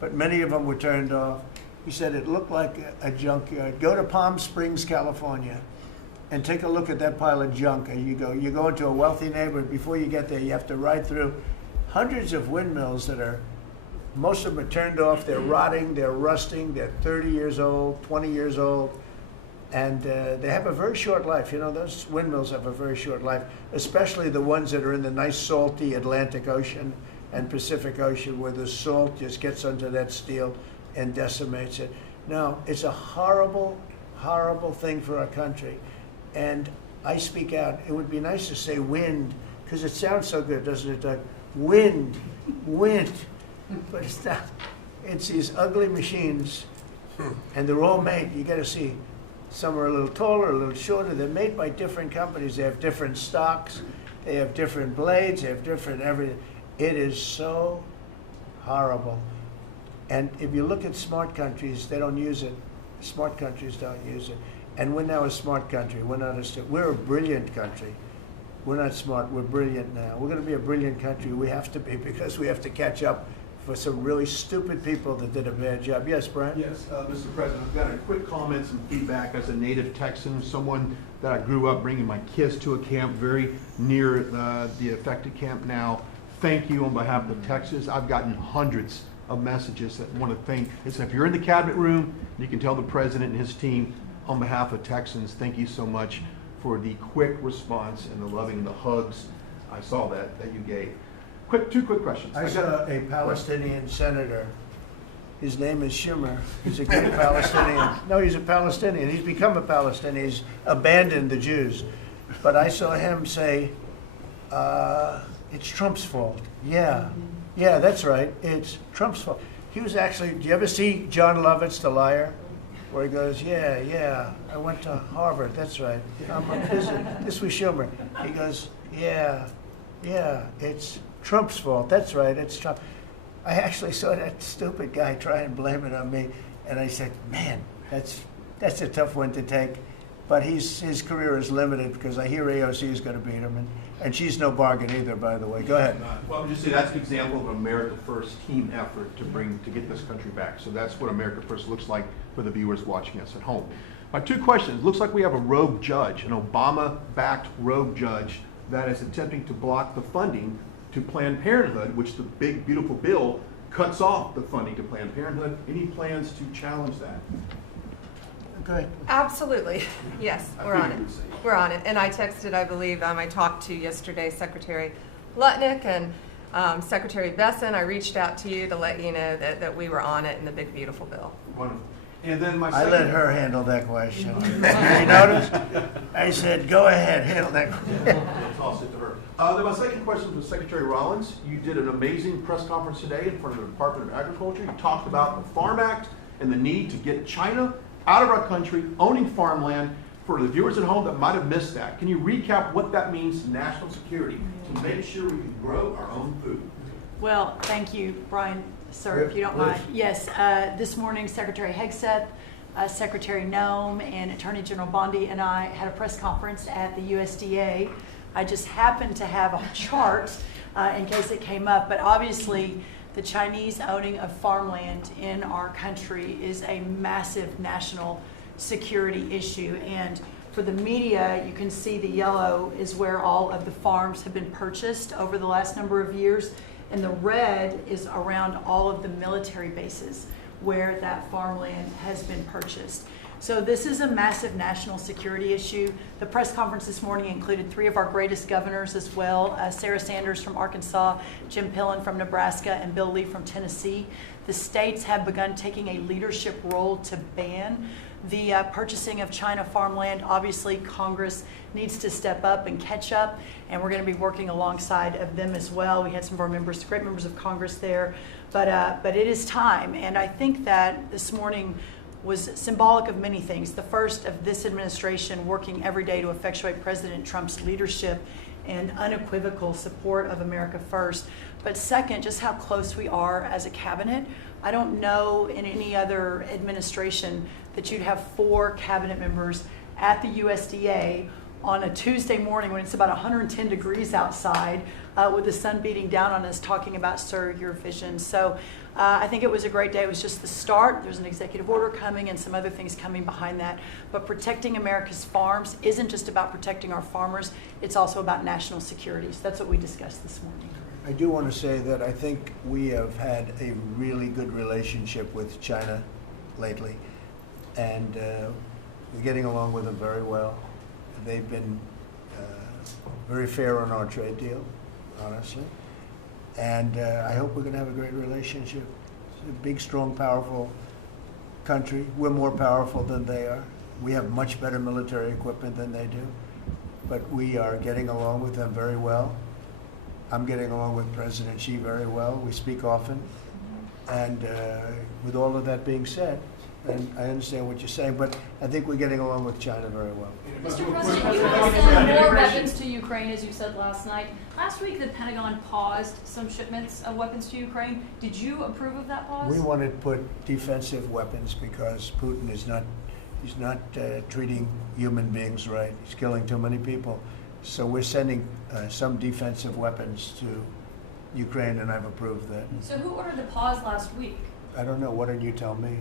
But many of them were turned off. He said it looked like a junkyard. Go to Palm Springs, California, and take a look at that pile of junk. And you go into a wealthy neighborhood. Before you get there, you have to ride through hundreds of windmills that are, most of them are turned off. They're rotting, they're rusting, they're 30 years old, 20 years old, and they have a very short life. You know, those windmills have a very short life, especially the ones that are in the nice salty Atlantic Ocean and Pacific Ocean where the salt just gets under that steel and decimates it. No, it's a horrible, horrible thing for our country. And I speak out. It would be nice to say wind, because it sounds so good, doesn't it, Doug? Wind, wind. But it's not. It's these ugly machines, and they're all made. You got to see, some are a little taller, a little shorter. They're made by different companies. They have different stocks. They have different blades. They have different everything. It is so horrible. And if you look at smart countries, they don't use it. Smart countries don't use it. And we're now a smart country. We're not a. We're a brilliant country. We're not smart. We're brilliant now. We're going to be a brilliant country. We have to be, because we have to catch up for some really stupid people that did a bad job. Yes, Brian? Yes, Mr. President, I've got a quick comment, some feedback as a native Texan, someone that I grew up bringing my kids to a camp very near the affected camp now. Thank you on behalf of Texas. I've gotten hundreds of messages that want to thank. If you're in the cabinet room, you can tell the president and his team on behalf of Texans, thank you so much for the quick response and the loving, the hugs. I saw that you gave. Two quick questions. I saw a Palestinian senator. His name is Schumer. He's a great Palestinian. No, he's a Palestinian. He's become a Palestinian. He's abandoned the Jews. But I saw him say, it's Trump's fault. Yeah, that's right. It's Trump's fault. He was actually, do you ever see John Lovitz, The Liar? Where he goes, yeah, I went to Harvard. That's right. This was Schumer. He goes, yeah, it's Trump's fault. That's right, it's Trump. I actually saw that stupid guy try and blame it on me, and I said, man, that's a tough one to take. But his career is limited because I hear AOC is going to beat him, and she's no bargain either, by the way. Go ahead. Well, I'm just saying that's an example of an America First team effort to get this country back. So that's what America First looks like for the viewers watching us at home. My two questions. Looks like we have a rogue judge, an Obama-backed rogue judge that is attempting to block the funding to Planned Parenthood, which the big, beautiful bill cuts off the funding to Planned Parenthood. Any plans to challenge that? Okay. Absolutely. Yes, we're on it. We're on it. And I texted, I believe, I talked to yesterday Secretary Lutnick and Secretary Bessent. I reached out to you to let you know that we were on it in the big, beautiful bill. Wonderful. And then my I let her handle that question. You notice? I said, go ahead, handle that question. Toss it to her. Then my second question was Secretary Rollins. You did an amazing press conference today in front of the Department of Agriculture. You talked about the Farm Act and the need to get China out of our country, owning farmland. For the viewers at home that might have missed that, can you recap what that means to national security to make sure we can grow our own food? Well, thank you, Brian, sir, if you don't mind. Yes, this morning, Secretary Hegseth, Secretary Nome, and Attorney General Bondi and I had a press conference at the USDA. I just happened to have a chart in case it came up, but obviously the Chinese owning of farmland in our country is a massive national security issue. And for the media, you can see the yellow is where all of the farms have been purchased over the last number of years, and the red is around all of the military bases where that farmland has been purchased. So this is a massive national security issue. The press conference this morning included 3 of our greatest governors as well, Sarah Sanders from Arkansas, Jim Pillen from Nebraska, and Bill Lee from Tennessee. The states have begun taking a leadership role to ban the purchasing of China farmland. Obviously, Congress needs to step up and catch up, and we're going to be working alongside of them as well. We had some of our members, great members of Congress there, but it is time, and I think that this morning was symbolic of many things. The first of this administration working every day to effectuate President Trump's leadership and unequivocal support of America First. But second, just how close we are as a cabinet. I don't know in any other administration that you'd have 4 cabinet members at the USDA on a Tuesday morning when it's about 110 degrees outside with the sun beating down on us talking about Sir, Your Vision. So I think it was a great day. It was just the start. There's an executive order coming and some other things coming behind that. But protecting America's farms isn't just about protecting our farmers. It's also about national security. So that's what we discussed this morning. I do want to say that I think we have had a really good relationship with China lately, and we're getting along with them very well. They've been very fair on our trade deal, honestly, and I hope we're going to have a great relationship. It's a big, strong, powerful country. We're more powerful than they are. We have much better military equipment than they do, but we are getting along with them very well. I'm getting along with President Xi very well. We speak often. And with all of that being said, and I understand what you're saying, but I think we're getting along with China very well. Mr. President, you are sending more weapons to Ukraine, as you said last night. Last week, the Pentagon paused some shipments of weapons to Ukraine. Did you approve of that pause? We want to put defensive weapons because Putin is not, treating human beings right. He's killing too many people. So we're sending some defensive weapons to Ukraine, and I've approved that. So who ordered the pause last week? I don't know. Why don't you tell me?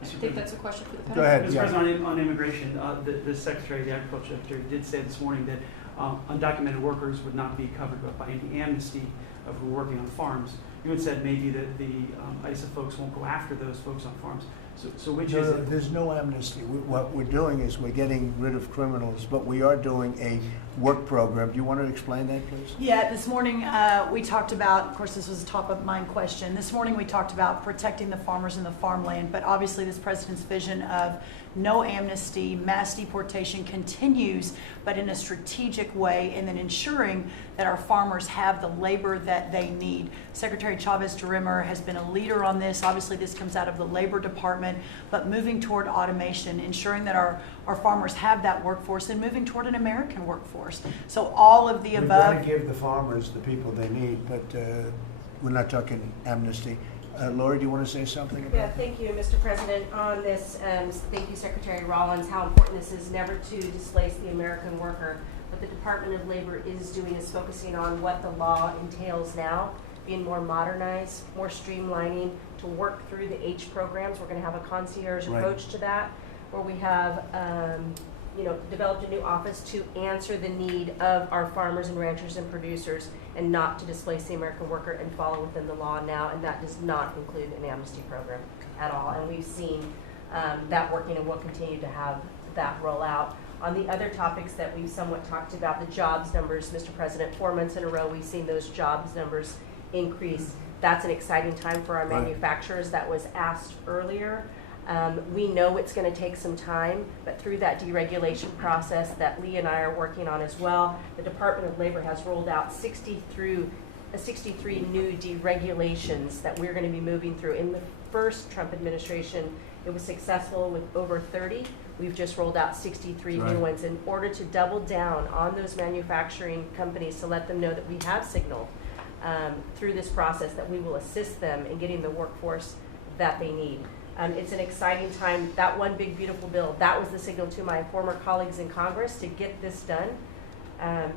I think that's a question for the Go Pentagon. ahead. Mr. Yeah. President, on immigration, the Secretary of the Agriculture Secretary did say this morning that undocumented workers would not be covered by any amnesty of who are working on farms. You had said maybe that the ISA folks won't go after those folks on farms. So which is it? There's no amnesty. What we're doing is we're getting rid of criminals, but we are doing a work program. Do you want to explain that, please? Yeah, this morning we talked about, of course this was a top of mind question, this morning we talked about protecting the farmers and the farmland, but obviously this president's vision of no amnesty, mass deportation continues, but in a strategic way, and then ensuring that our farmers have the labor that they need. Secretary Chavez-DeRimmer has been a leader on this. Obviously this comes out of the Labor Department, but moving toward automation, ensuring that our farmers have that workforce, and moving toward an American workforce. So all of the We've above. got to give the farmers the people they need, but we're not talking amnesty. Lori, do you want to say something about Yeah, that? thank you, Mr. President. On this, thank you, Secretary Rollins, how important this is never to displace the American worker. What the Department of Labor is doing is focusing on what the law entails now, being more modernized, more streamlining, to work through the H programs. We're going to have a concierge approach to that, where we have developed a new office to answer the need of our farmers and ranchers and producers, and not to displace the American worker, and follow within the law now, and that does not include an amnesty program at all. And we've seen that working, and we'll continue to have that roll out. On the other topics that we've somewhat talked about, the jobs numbers, Mr. President, 4 months in a row we've seen those jobs numbers increase. That's an exciting time for our manufacturers. That was asked earlier. We know it's going to take some time, but through that deregulation process that Lee and I are working on as well, the Department of Labor has rolled out 63 new deregulations that we're going to be moving through. In the first Trump administration, it was successful with over 30. We've just rolled out 63 new ones in order to double down on those manufacturing companies, to let them know that we have signaled through this process that we will assist them in getting the workforce that they need. It's an exciting time. That one big beautiful bill, that was the signal to my former colleagues in Congress to get this done.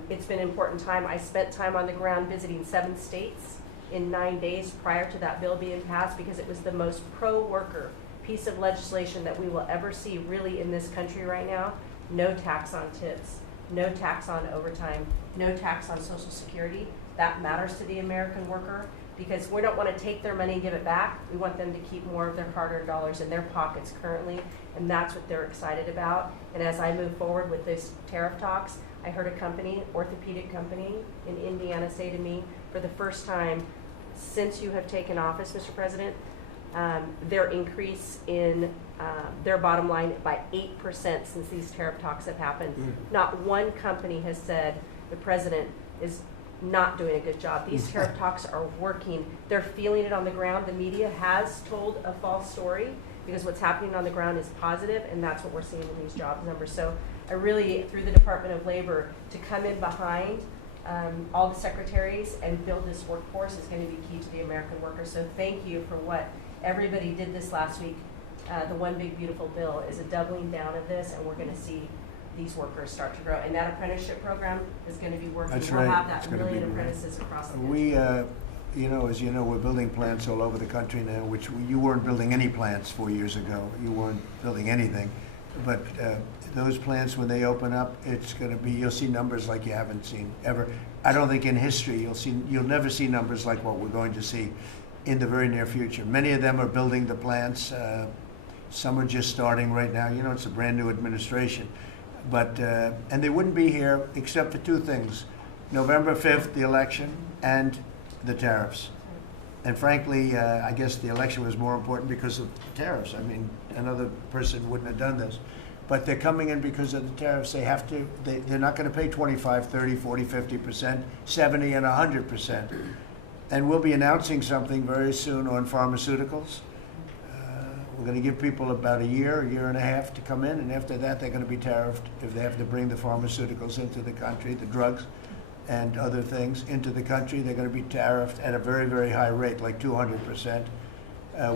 It's been an important time. I spent time on the ground visiting 7 states in 9 days prior to that bill being passed, because it was the most pro-worker piece of legislation that we will ever see really in this country right now. No tax on tips, no tax on overtime, no tax on Social Security. That matters to the American worker, because we don't want to take their money and give it back. We want them to keep more of their hard-earned dollars in their pockets currently, and that's what they're excited about. And as I move forward with these tariff talks, I heard a company, orthopedic company in Indiana, say to me, for the first time since you have taken office, Mr. President, their increase in their bottom line by 8% since these tariff talks have happened. Not one company has said the president is not doing a good job. These tariff talks are working. They're feeling it on the ground. The media has told a false story, because what's happening on the ground is positive, and that's what we're seeing in these jobs numbers. So I really, through the Department of Labor, to come in behind all the secretaries and build this workforce is going to be key to the American worker. So thank you for what everybody did this last week. The One Big Beautiful Bill is a doubling down of this, and we're going to see these workers start to grow. And that apprenticeship program is going to be working. That's we'll right. have that It's gonna million be great. apprentices across the country. We, as you know, we're building plants all over the country now, which you weren't building any plants 4 years ago. You weren't building anything. But those plants, when they open up, it's going to be, you'll see numbers like you haven't seen ever. I don't think in history you'll never see numbers like what we're going to see in the very near future. Many of them are building the plants. Some are just starting right now. You know, it's a brand new administration. But, and they wouldn't be here except for two things: November 5th, the election, and the tariffs. And frankly, I guess the election was more important because of the tariffs. I mean, another person wouldn't have done this. But they're coming in because of the tariffs. They have to, they're not going to pay 25, 30, 40, 50%, 70, and 100%. And we'll be announcing something very soon on pharmaceuticals. We're going to give people about a year and a half to come in, and after that they're going to be tariffed if they have to bring the pharmaceuticals into the country, the drugs and other things into the country. They're going to be tariffed at a very, very high rate, like 200%.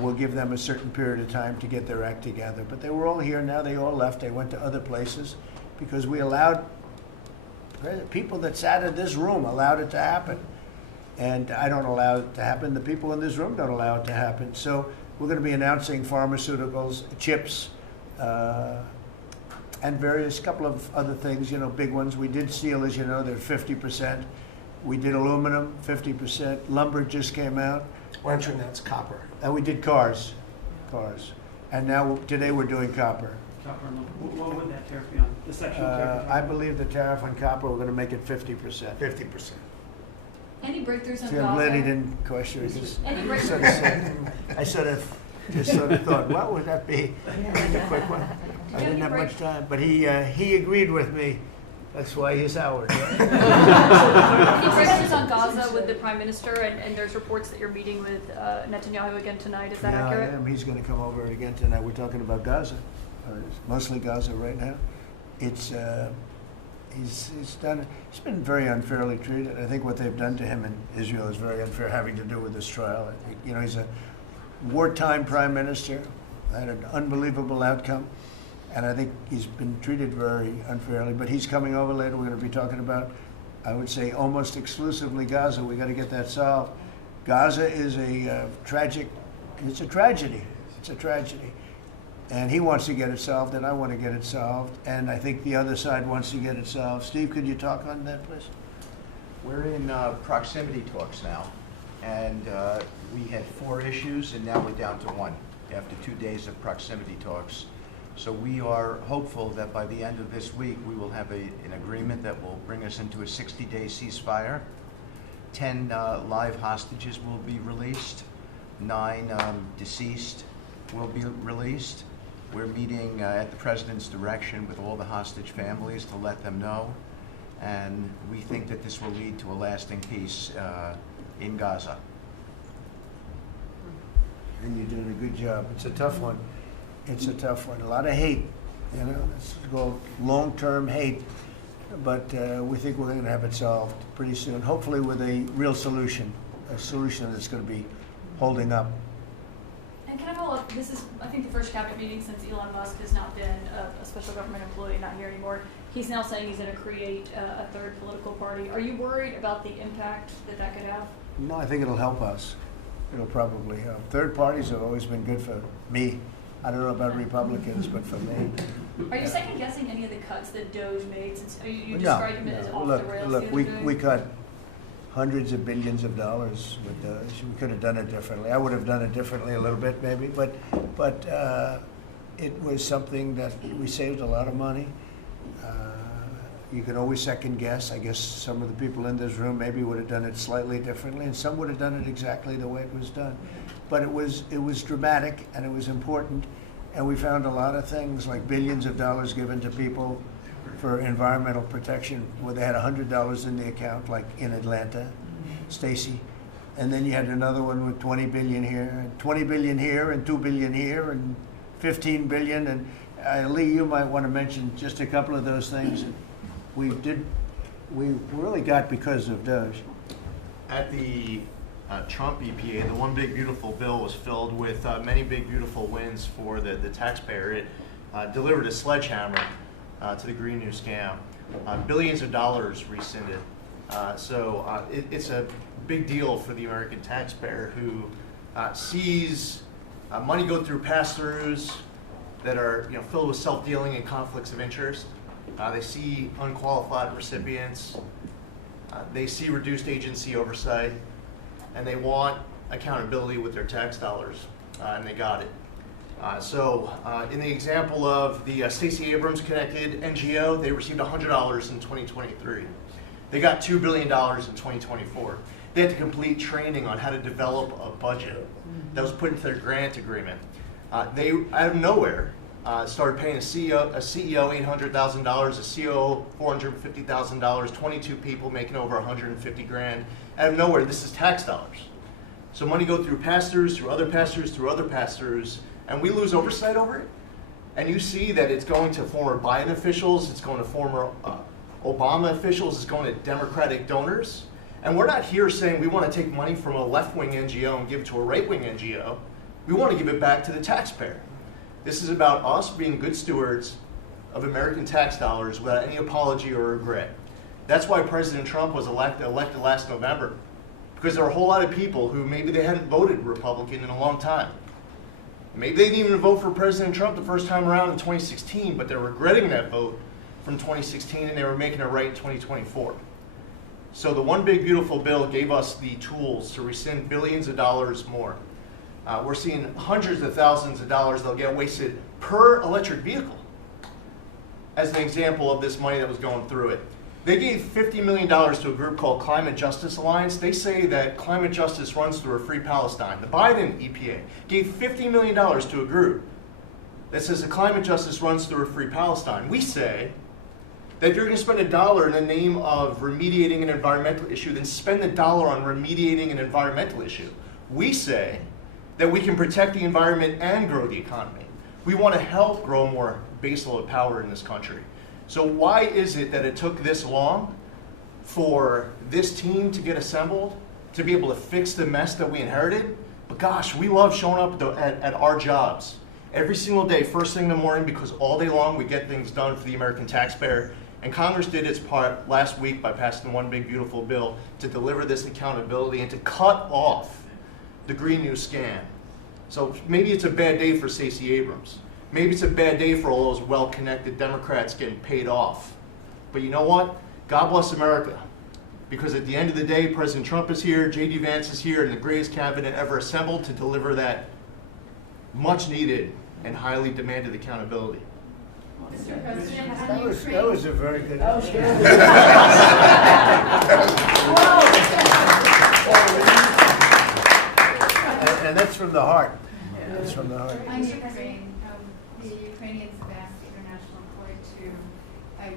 We'll give them a certain period of time to get their act together. But they were all here now. They all left. They went to other places because we allowed, people that sat in this room allowed it to happen. And I don't allow it to happen. The people in this room don't allow it to happen. So we're going to be announcing pharmaceuticals, chips, and various couple of other things, you know, big ones. We did steel, as you know, they're 50%. We did aluminum, 50%. Lumber just came out. Why don't you announce copper? And we did cars. And now, today we're doing copper. Copper and lumber. What would that tariff be on? The section of tariff? I believe the tariff on copper, we're going to make it 50%. 50%. Any breakthroughs on See, I'm glad he Gaza? didn't question it. Just Any sort of said, I just sort of thought, what would that be? Just a quick one. I didn't have much time, but he agreed with me. That's why he's Howard. Any breakthroughs on Gaza with the Prime Minister, and there's reports that you're meeting with Netanyahu again tonight. Is that Yeah, accurate? I am. He's going to come over again tonight. We're talking about Gaza, mostly Gaza right now. It's he's been very unfairly treated. I think what they've done to him in Israel is very unfair, having to do with this trial. You know, he's a wartime prime minister, had an unbelievable outcome, and I think he's been treated very unfairly. But he's coming over later. We're going to be talking about, I would say, almost exclusively Gaza. We got to get that solved. Gaza is a tragic. It's a tragedy. It's a tragedy. And he wants to get it solved, and I want to get it solved, and I think the other side wants to get it solved. Steve, could you talk on that, please? We're in proximity talks now, and we had 4 issues, and now we're down to 1 after 2 days of proximity talks. So we are hopeful that by the end of this week, we will have an agreement that will bring us into a 60-day ceasefire. 10 live hostages will be released, 9 deceased will be released. We're meeting at the President's direction with all the hostage families to let them know. And we think that this will lead to a lasting peace in Gaza. And you're doing a good job. It's a tough one. It's a tough one. A lot of hate, you know, it's called long-term hate. But we think we're going to have it solved pretty soon, hopefully with a real solution, a solution that's going to be holding up. And can I follow up? This is, I think, the first cabinet meeting since Elon Musk has not been a special government employee, not here anymore. He's now saying he's going to create a third political party. Are you worried about the impact that could have? No, I think it'll help us. It'll probably help. Third parties have always been good for me. I don't know about Republicans, but for me. Are you second guessing any of the cuts that Doge made? Since you No, described him as off the rails. Look, we cut hundreds of billions of dollars with Doge. We could have done it differently. I would have done it differently a little bit, maybe, but it was something that we saved a lot of money. You can always second guess. I guess some of the people in this room maybe would have done it slightly differently, and some would have done it exactly the way it was done. But it was dramatic, and it was important, and we found a lot of things like billions of dollars given to people for environmental protection, where they had $100 in the account, like in Atlanta, Stacy, and then you had another one with 20 billion here, and 20 billion here, and 2 billion here, and 15 billion, Lee, you might want to mention just a couple of those things that we really got because of DOGE. At the Trump EPA, the one big beautiful bill was filled with many big beautiful wins for the taxpayer. It delivered a sledgehammer to the Green New Scam. Billions of dollars rescinded. It's a big deal for the American taxpayer who sees money go through pass-throughs that are filled with self-dealing and conflicts of interest. They see unqualified recipients. They see reduced agency oversight, and they want accountability with their tax dollars, and they got it. In the example of the Stacey Abrams connected NGO, they received $100 in 2023. They got $2 billion in 2024. They had to complete training on how to develop a budget that was put into their grant agreement. They, out of nowhere, started paying a CEO $800,000, a COO $450,000, 22 people making over 150 grand. Out of nowhere, this is tax dollars. So money go through pass-throughs, through other pass-throughs, through other pass-throughs, and we lose oversight over it. And you see that it's going to former Biden officials, it's going to former Obama officials, it's going to Democratic donors. And we're not here saying we want to take money from a left-wing NGO and give it to a right-wing NGO. We want to give it back to the taxpayer. This is about us being good stewards of American tax dollars without any apology or regret. That's why President Trump was elected last November, because there are a whole lot of people who maybe they hadn't voted Republican in a long time. Maybe they didn't even vote for President Trump the first time around in 2016, but they're regretting that vote from 2016 and they were making it right in 2024. So the one big beautiful bill gave us the tools to rescind billions of dollars more. We're seeing hundreds of thousands of dollars that'll get wasted per electric vehicle as an example of this money that was going through it. They gave $50 million to a group called Climate Justice Alliance. They say that climate justice runs through a free Palestine. The Biden EPA gave $50 million to a group that says that climate justice runs through a free Palestine. We say that if you're going to spend $1 in the name of remediating an environmental issue, then spend the $1 on remediating an environmental issue. We say that we can protect the environment and grow the economy. We want to help grow more baseload power in this country. So why is it that it took this long for this team to get assembled, to be able to fix the mess that we inherited? But gosh, we love showing up at our jobs every single day, first thing in the morning, because all day long we get things done for the American taxpayer. And Congress did its part last week by passing one big beautiful bill to deliver this accountability and to cut off the Green New Scam. So maybe it's a bad day for Stacey Abrams. Maybe it's a bad day for all those well-connected Democrats getting paid off. But you know what? God bless America. Because at the end of the day, President Trump is here, J.D. Vance is here, and the greatest cabinet ever assembled to deliver that much-needed and highly demanded accountability. Mr. President, That was a very good. And that's from the heart. That's from the heart. On Ukraine, the Ukrainians have asked the International Court to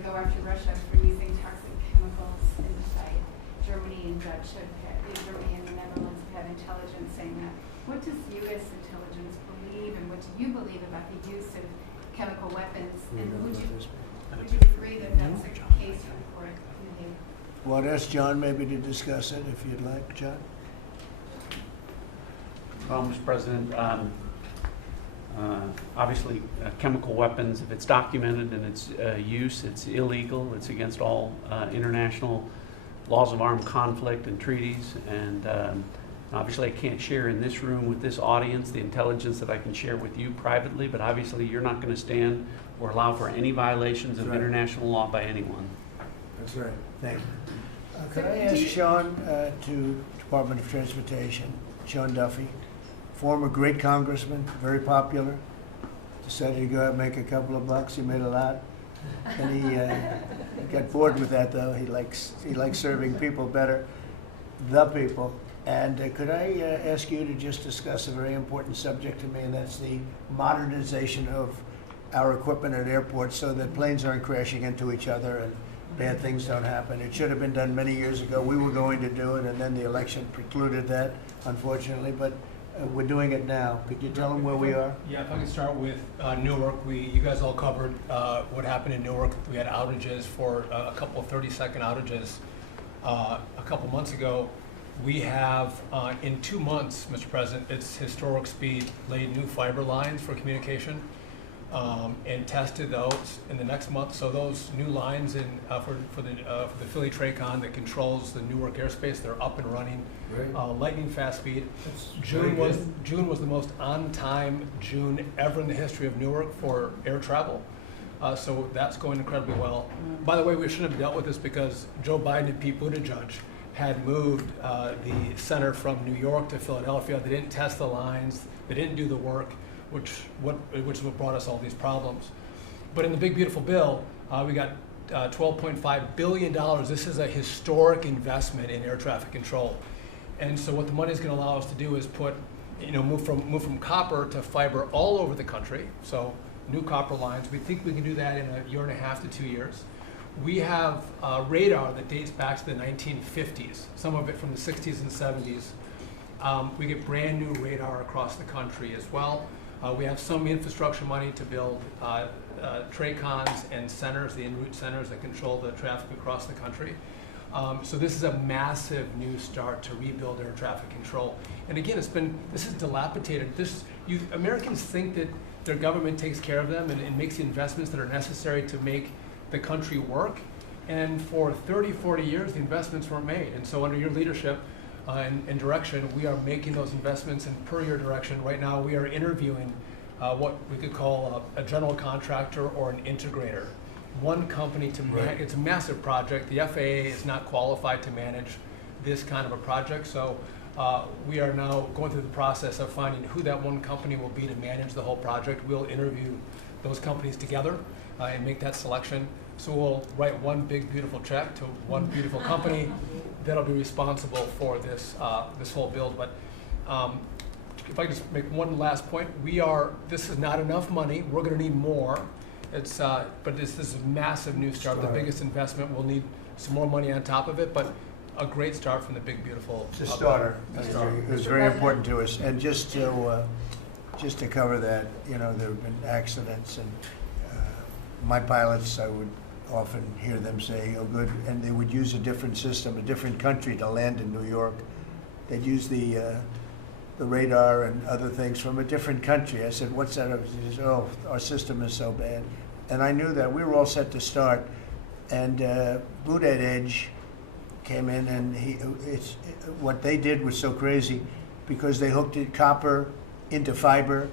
go after Russia for using toxic chemicals in the site. Germany and Germany and the Netherlands have had intelligence saying that. What does U.S. intelligence believe, and what do you believe about the use of chemical weapons? And would you agree that that's a case for the court? Well, I'd ask John maybe to discuss it if you'd like, John. Well, Mr. President, obviously chemical weapons, if it's documented and its use, it's illegal. It's against all international laws of armed conflict and treaties. And obviously I can't share in this room with this audience the intelligence that I can share with you privately, but obviously you're not going to stand or allow for any violations of international law by anyone. That's right. Thank you. Could I ask Sean to Department of Transportation, Sean Duffy, former great congressman, very popular, decided to go out and make a couple of bucks. He made a lot. And he got bored with that, though. He likes serving people better, the people. And could I ask you to just discuss a very important subject to me, and that's the modernization of our equipment at airports so that planes aren't crashing into each other and bad things don't happen. It should have been done many years ago. We were going to do it, and then the election precluded that, unfortunately. But we're doing it now. Could you tell them where we are? Yeah, if I could start with Newark. You guys all covered what happened in Newark. We had outages for a couple of 30-second outages a couple months ago. We have, in 2 months, Mr. President, it's historic speed, laid new fiber lines for communication and tested those in the next month. So those new lines for the Philly Tracon that controls the Newark airspace, they're up and running. Lightning fast speed. June was the most on-time June ever in the history of Newark for air travel. So that's going incredibly well. By the way, we shouldn't have dealt with this because Joe Biden and Pete Buttigieg had moved the center from New York to Philadelphia. They didn't test the lines. They didn't do the work, which is what brought us all these problems. But in the big beautiful bill, we got $12.5 billion. This is a historic investment in air traffic control. And so what the money is going to allow us to do is move from copper to fiber all over the country. So new copper lines. We think we can do that in 1.5 to 2 years. We have radar that dates back to the 1950s, some of it from the 60s and 70s. We get brand new radar across the country as well. We have some infrastructure money to build TRACONs and centers, the en route centers that control the traffic across the country. So this is a massive new start to rebuild air traffic control. And again, this is dilapidated. Americans think that their government takes care of them and makes the investments that are necessary to make the country work. And for 30, 40 years, the investments weren't made. And so under your leadership and direction, we are making those investments. And per your direction, right now we are interviewing what we could call a general contractor or an integrator. One company to manage. It's a massive project. The FAA is not qualified to manage this kind of a project. So we are now going through the process of finding who that one company will be to manage the whole project. We'll interview those companies together and make that selection. So we'll write one big beautiful check to one beautiful company that'll be responsible for this whole build. But if I just make one last point, this is not enough money. We're going to need more. But this is a massive new start. The biggest investment. We'll need some more money on top of it, but a great start from the big beautiful. It's a starter. It was very important to us. And just to cover that, there have been accidents, and my pilots, I would often hear them say, "Oh, good," and they would use a different system, a different country to land in New York. They'd use the radar and other things from a different country. I said, "What's that?" He says, "Oh, our system is so bad." And I knew that. We were all set to start, and Buttigieg came in, and what they did was so crazy because they hooked it copper into fiber,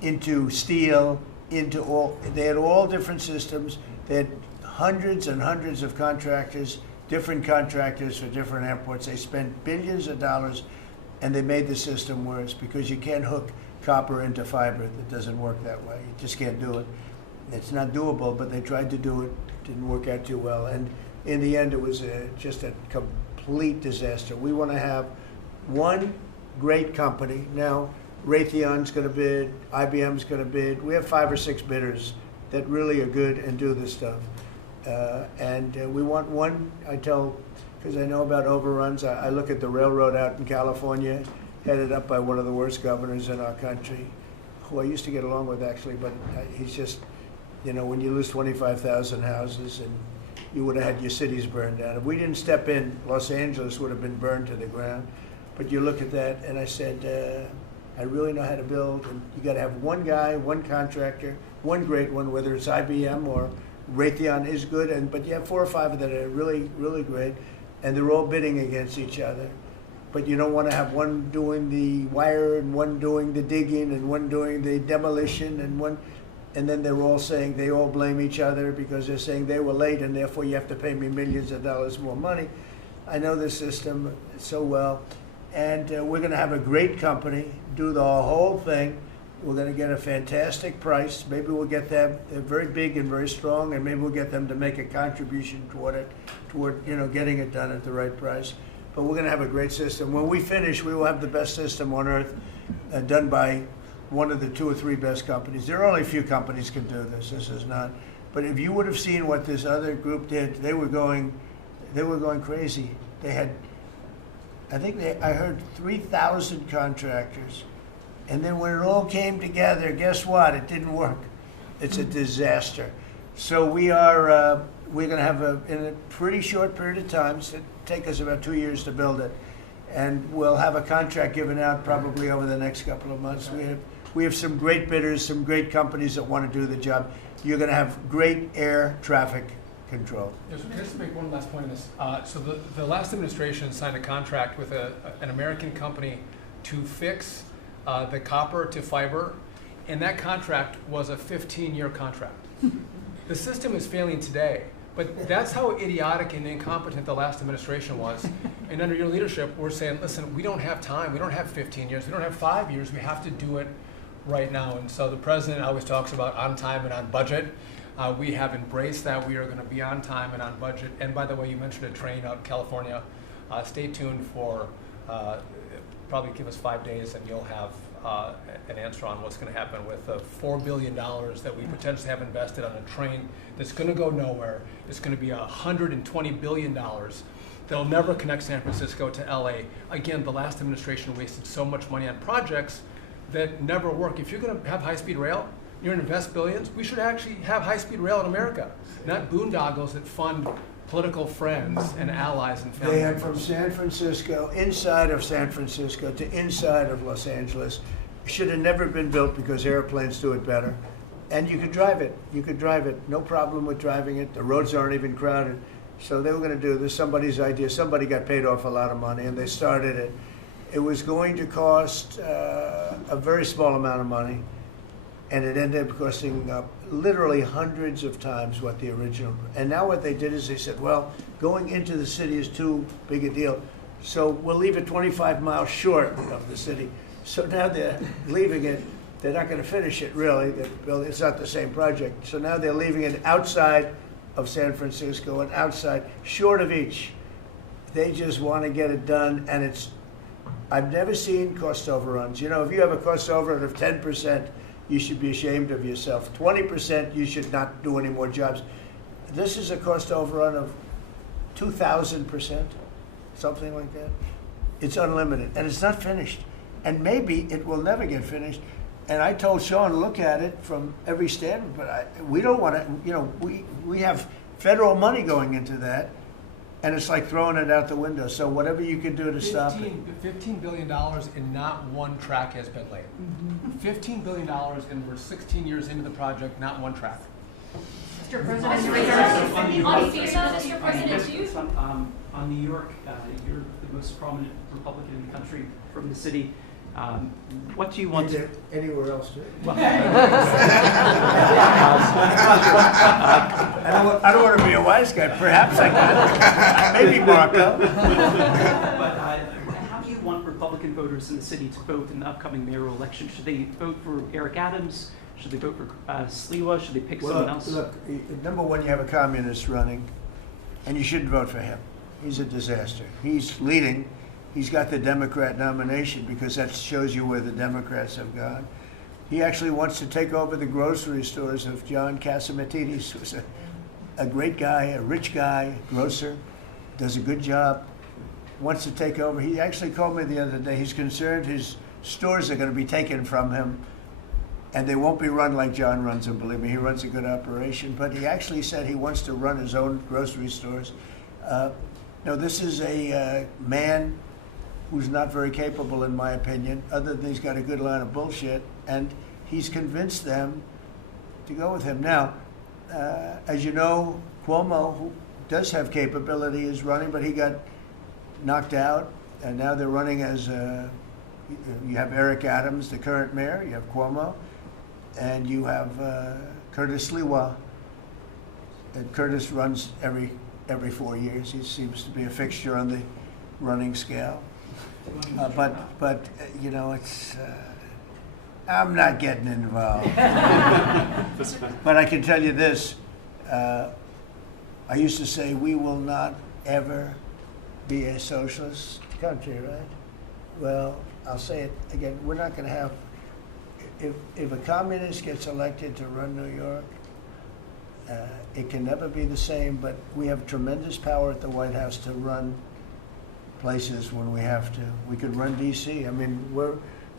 into steel, they had all different systems. They had hundreds and hundreds of contractors, different contractors for different airports. They spent billions of dollars, and they made the system worse because you can't hook copper into fiber. That doesn't work that way. You just can't do it. It's not doable, but they tried to do it. Didn't work out too well. And in the end, it was just a complete disaster. We want to have one great company. Now, Raytheon's going to bid, IBM's going to bid. We have 5 or 6 bidders that really are good and do this stuff. And we want one, because I know about overruns, I look at the railroad out in California, headed up by one of the worst governors in our country, who I used to get along with actually, but he's just, when you lose 25,000 houses and you would have had your cities burned down. If we didn't step in, Los Angeles would have been burned to the ground. But you look at that, and I said, I really know how to build, and you got to have one guy, one contractor, one great one, whether it's IBM or Raytheon is good, but you have 4 or 5 that are really, really great, and they're all bidding against each other. But you don't want to have one doing the wire and one doing the digging and one doing the demolition and then they're all saying they all blame each other because they're saying they were late and therefore you have to pay me millions of dollars more money. I know the system so well. And we're going to have a great company do the whole thing. We're going to get a fantastic price. Maybe we'll get them. They're very big and very strong, and maybe we'll get them to make a contribution toward getting it done at the right price. But we're going to have a great system. When we finish, we will have the best system on earth, done by one of the 2 or 3 best companies. There are only a few companies can do this. This is not. But if you would have seen what this other group did, they were going crazy. They had. I heard 3,000 contractors And then when it all came together, guess what? It didn't work. It's a disaster. So we're going to have in a pretty short period of time, it'll take us about 2 years to build it, and we'll have a contract given out probably over the next couple of months. We have some great bidders, some great companies that want to do the job. You're going to have great air traffic control. Just to make one last point on this. So the last administration signed a contract with an American company to fix the copper to fiber, and that contract was a 15-year contract. The system is failing today, but that's how idiotic and incompetent the last administration was. And under your leadership, we're saying, listen, we don't have time. We don't have 15 years. We don't have 5 years. We have to do it right now. And so the president always talks about on time and on budget. We have embraced that. We are going to be on time and on budget. And by the way, you mentioned a train out in California. Stay tuned for, probably give us 5 days and you'll have an answer on what's going to happen with the $4 billion that we potentially have invested on a train that's going to go nowhere. It's going to be $120 billion that'll never connect San Francisco to LA. Again, the last administration wasted so much money on projects that never work. If you're going to have high-speed rail, you're going to invest billions, we should actually have high-speed rail in America, not boondoggles that fund political friends and allies and family They have members. from San Francisco, inside of San Francisco to inside of Los Angeles. Should have never been built because airplanes do it better. And you could drive it. You could drive it. No problem with driving it. The roads aren't even crowded. So they were going to do this. Somebody's idea. Somebody got paid off a lot of money and they started it. It was going to cost a very small amount of money. And it ended up costing literally hundreds of times what the original. And now what they did is they said, well, going into the city is too big a deal. So we'll leave it 25 miles short of the city. So now they're leaving it. They're not going to finish it, really. It's not the same project. So now they're leaving it outside of San Francisco and outside, short of each. They just want to get it done, and I've never seen cost overruns. You know, if you have a cost overrun of 10%, you should be ashamed of yourself. 20%, you should not do any more jobs. This is a cost overrun of 2,000%, something like that. It's unlimited, and it's not finished. And maybe it will never get finished. And I told Sean, look at it from every standpoint, but we don't want to, you know, we have federal money going into that, and it's like throwing it out the window. So whatever you can do to stop it. $15 billion and not one track has been laid. $15 billion and we're 16 years into the project, not one track. Mr. President, Mr. President, on New York, you're the most prominent Republican in the country from the city. What do you want to... Anywhere else, too? Well, I don't want to be a wise guy. Perhaps I can. Maybe Marco. But how do you want Republican voters in the city to vote in the upcoming mayoral election? Should they vote for Eric Adams? Should they vote for Sliwa? Should they pick someone else? Look, number one, you have a communist running, and you shouldn't vote for him. He's a disaster. He's leading. He's got the Democrat nomination because that shows you where the Democrats have gone. He actually wants to take over the grocery stores of John Catsimatidis, who's a great guy, a rich guy, grocer, does a good job, wants to take over. He actually called me the other day. He's concerned his stores are going to be taken from him, and they won't be run like John runs them. Believe me, he runs a good operation. But he actually said he wants to run his own grocery stores. No, this is a man who's not very capable, in my opinion, other than he's got a good line of bullshit, and he's convinced them to go with him. Now, as you know, Cuomo, who does have capability, is running, but he got knocked out, and now they're running as, you have Eric Adams, the current mayor, you have Cuomo, and you have Curtis Sliwa. And Curtis runs every 4 years. He seems to be a fixture on the running scale. But you know, it's I'm not getting involved. But I can tell you this: I used to say we will not ever be a socialist country, right? Well, I'll say it again: we're not going to have. If a communist gets elected to run New York, it can never be the same. But we have tremendous power at the White House to run places when we have to. We could run D.C. I mean,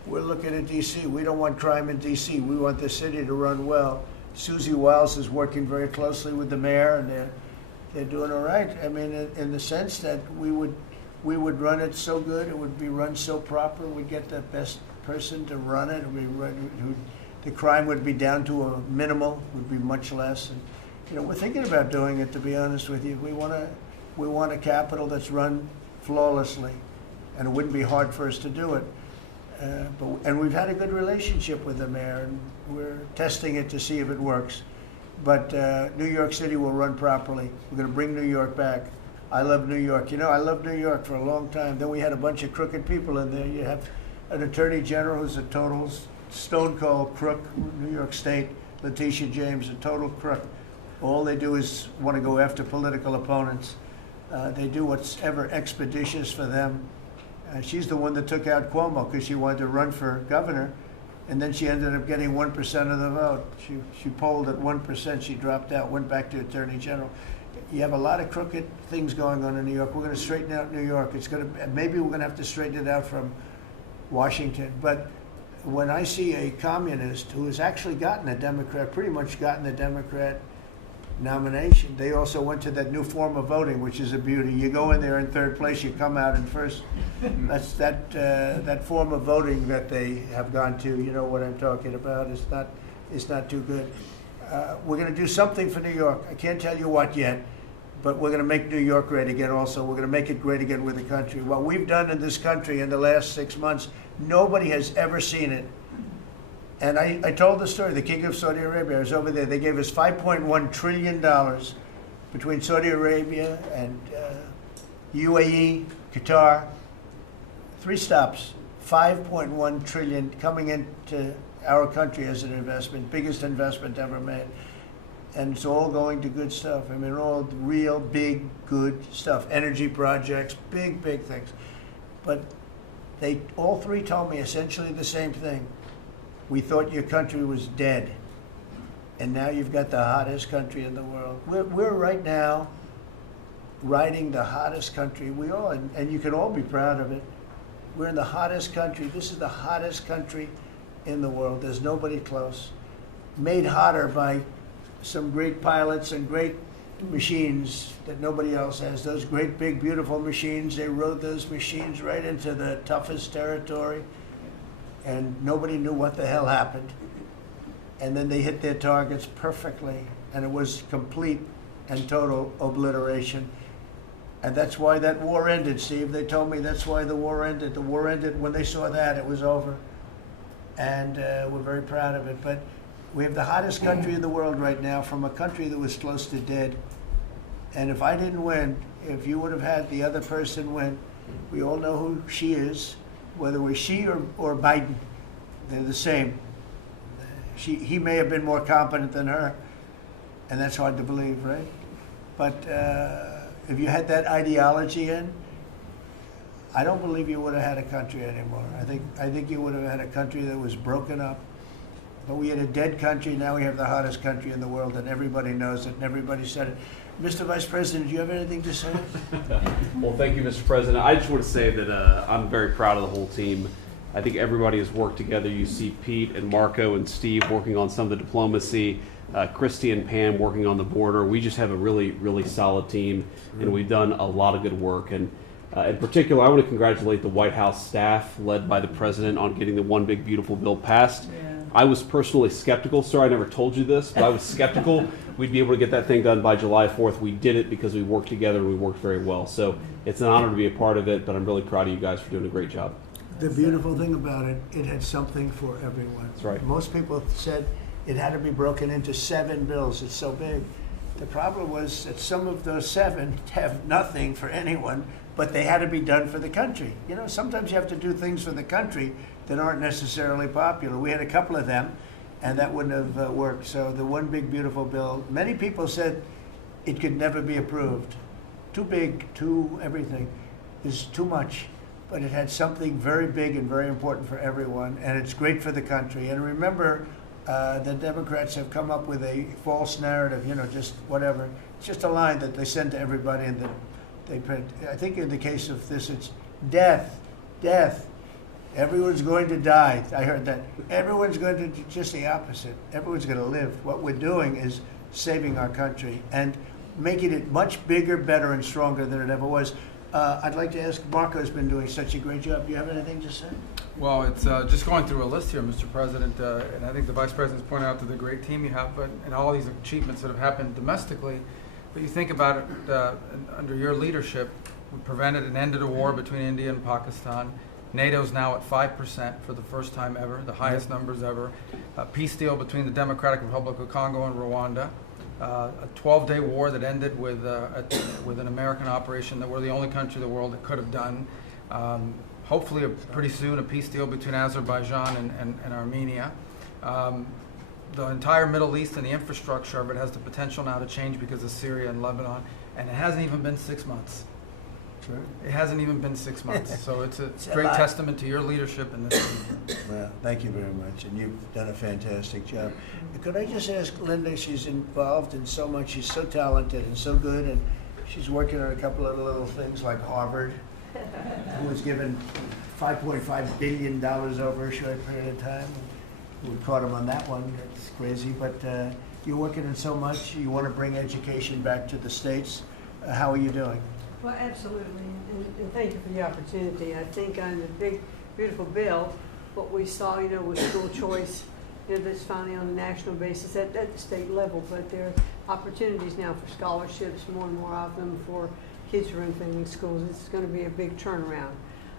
we're looking at DC. We don't want crime in DC. We want the city to run well. Susie Wiles is working very closely with the mayor, and they're doing all right. I mean, in the sense that we would run it so good, it would be run so proper, we'd get the best person to run it. The crime would be down to a minimal, would be much less. And, you know, we're thinking about doing it, to be honest with you. We want a capital that's run flawlessly, and it wouldn't be hard for us to do it. And we've had a good relationship with the mayor, and we're testing it to see if it works. But New York City will run properly. We're going to bring New York back. I love New York. You know, I loved New York for a long time. Then we had a bunch of crooked people in there. You have an attorney general who's a total stone cold crook, New York State, Letitia James, a total crook. All they do is want to go after political opponents. They do what's ever expeditious for them. She's the one that took out Cuomo because she wanted to run for governor, and then she ended up getting 1% of the vote. She polled at 1%. She dropped out, went back to attorney general. You have a lot of crooked things going on in New York. We're going to straighten out New York. Maybe we're going to have to straighten it out from Washington. But when I see a communist who has actually gotten a Democrat, pretty much gotten the Democrat nomination, they also went to that new form of voting, which is a beauty. You go in there in third place, you come out in first. That's that form of voting that they have gone to. You know what I'm talking about. It's not too good. We're going to do something for New York. I can't tell you what yet, but we're going to make New York great again also. We're going to make it great again with the country. What we've done in this country in the last 6 months, nobody has ever seen it. And I told the story, the King of Saudi Arabia, I was over there. They gave us $5.1 trillion between Saudi Arabia and UAE, Qatar. 3 stops, $5.1 trillion coming into our country as an investment, biggest investment ever made. And it's all going to good stuff. I mean, all real big, good stuff. Energy projects, big, big things. But they all 3 told me essentially the same thing. We thought your country was dead, and now you've got the hottest country in the world. We're right now riding the hottest country. We all, and you can all be proud of it. We're in the hottest country. This is the hottest country in the world. There's nobody close. Made hotter by some great pilots and great machines that nobody else has. Those great, big, beautiful machines, they rode those machines right into the toughest territory, and nobody knew what the hell happened. And then they hit their targets perfectly, and it was complete and total obliteration. And that's why that war ended, Steve. They told me that's why the war ended. The war ended when they saw that, it was over. And we're very proud of it. But we have the hottest country in the world right now, from a country that was close to dead. And if I didn't win, if you would have had the other person win, we all know who she is, whether it was she or Biden, they're the same. He may have been more competent than her, and that's hard to believe, right? But if you had that ideology in, I don't believe you would have had a country anymore. I think you would have had a country that was broken up. But we had a dead country, now we have the hottest country in the world, and everybody knows it, and everybody said it. Mr. Vice President, do you have anything to say? Well, thank you, Mr. President. I just want to say that I'm very proud of the whole team. I think everybody has worked together. You see Pete and Marco and Steve working on some of the diplomacy, Christy and Pam working on the border. We just have a really, really solid team, and we've done a lot of good work. And in particular, I want to congratulate the White House staff led by the President on getting the One Big Beautiful Bill passed. Yeah. I was personally skeptical. Sorry, I never told you this, but I was skeptical we'd be able to get that thing done by July 4th. We did it because we worked together and we worked very well. So it's an honor to be a part of it, but I'm really proud of you guys for doing a great job. The beautiful thing about it, it had something for everyone. That's right. Most people said it had to be broken into 7 bills. It's so big. The problem was that some of those 7 have nothing for anyone, but they had to be done for the country. You know, sometimes you have to do things for the country that aren't necessarily popular. We had a couple of them, and that wouldn't have worked. So the One Big Beautiful Bill, many people said it could never be approved. Too big, too everything, is too much. But it had something very big and very important for everyone, and it's great for the country. And remember, the Democrats have come up with a false narrative, you know, just whatever. It's just a line that they send to everybody and that they print. I think in the case of this, it's death, death. Everyone's going to die. I heard that. Everyone's going to do just the opposite. Everyone's going to live. What we're doing is saving our country and making it much bigger, better, and stronger than it ever was. I'd like to ask, Marco's been doing such a great job. Do you have anything to say? Well, it's just going through a list here, Mr. President, and I think the Vice President's pointed out to the great team you have, but and all these achievements that have happened domestically. But you think about it, under your leadership, we prevented and ended a war between India and Pakistan. NATO's now at 5% for the first time ever, the highest numbers ever. A peace deal between the Democratic Republic of Congo and Rwanda. A 12-day war that ended with an American operation that we're the only country in the world that could have done. Hopefully, pretty soon, a peace deal between Azerbaijan and Armenia. The entire Middle East and the infrastructure of it has the potential now to change because of Syria and Lebanon, and it hasn't even been 6 months. Sure. It hasn't even been 6 months, so it's a great testament to your leadership in this. Well, thank you very much, and you've done a fantastic job. Could I just ask Linda, she's involved in so much, she's so talented and so good, and she's working on a couple of little things like Harvard, who was given $5.5 billion over a short period of time. We caught him on that one, that's crazy, but you're working on so much, you want to bring education back to the States. How are you doing? Well, absolutely, and thank you for the opportunity. I think on the big, beautiful bill, what we saw, was school choice, that's finally on a national basis at the state level, but there are opportunities now for scholarships, more and more of them for kids who are in failing schools. It's going to be a big turnaround.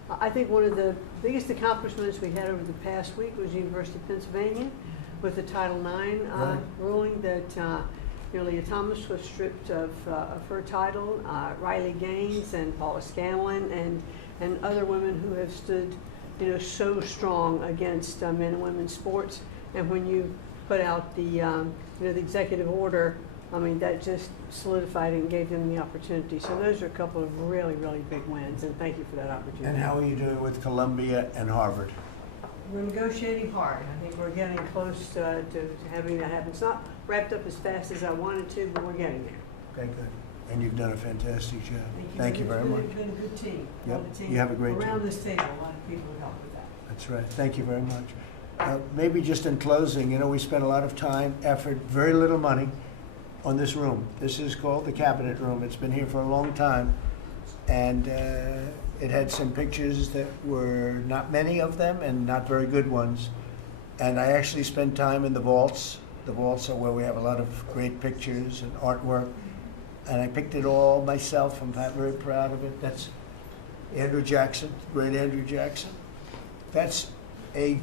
I think one of the biggest accomplishments we had over the past week was University of Pennsylvania with the Title IX ruling that Leah Thomas was stripped of her title, Riley Gaines and Paula Scanlon and other women who have stood, so strong against men and women's sports. And when you put out the executive order, I mean, that just solidified it and gave them the opportunity. So those are a couple of really, really big wins, and thank you for that opportunity. And how are you doing with Columbia and Harvard? We're negotiating hard. I think we're getting close to having that happen. It's not wrapped up as fast as I wanted to, but we're getting there. Okay, good. And you've done a fantastic job. Thank you very much. It's been a good team. Yep, you have a great team. Around this table, a lot of people have helped with that. That's right. Thank you very much. Maybe just in closing, we spent a lot of time, effort, very little money on this room. This is called the Cabinet Room. It's been here for a long time. And it had some pictures that were not many of them and not very good ones. And I actually spent time in the vaults. The vaults are where we have a lot of great pictures and artwork. And I picked it all myself. I'm very proud of it. That's Andrew Jackson, great Andrew Jackson. That's a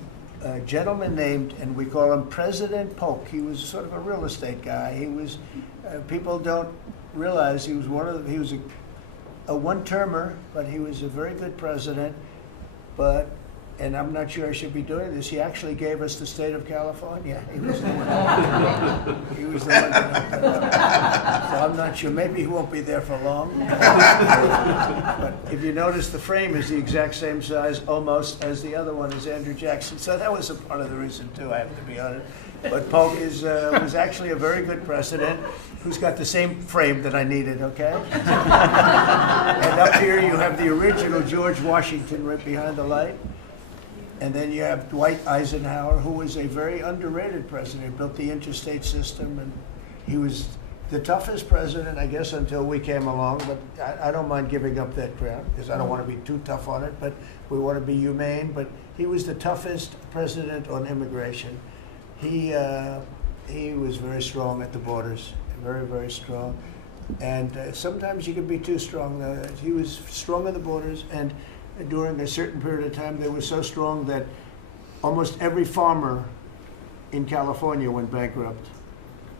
gentleman named, and we call him President Polk. He was sort of a real estate guy. He was, people don't realize he was he was a one-termer, but he was a very good president. And I'm not sure I should be doing this, he actually gave us the state of California. He was the one. He was the one that opened it up. So I'm not sure, maybe he won't be there for long. But if you notice, the frame is the exact same size almost as the other one is Andrew Jackson. So that was a part of the reason too, I have to be honest. But Polk was actually a very good president who's got the same frame that I needed, okay? And up here you have the original George Washington right behind the light. And then you have Dwight Eisenhower, who was a very underrated president, built the interstate system, and he was the toughest president, I guess, until we came along. But I don't mind giving up that crown, because I don't want to be too tough on it, but we want to be humane. But he was the toughest president on immigration. He was very strong at the borders, very, very strong. And sometimes you can be too strong. He was strong at the borders, and during a certain period of time, they were so strong that almost every farmer in California went bankrupt.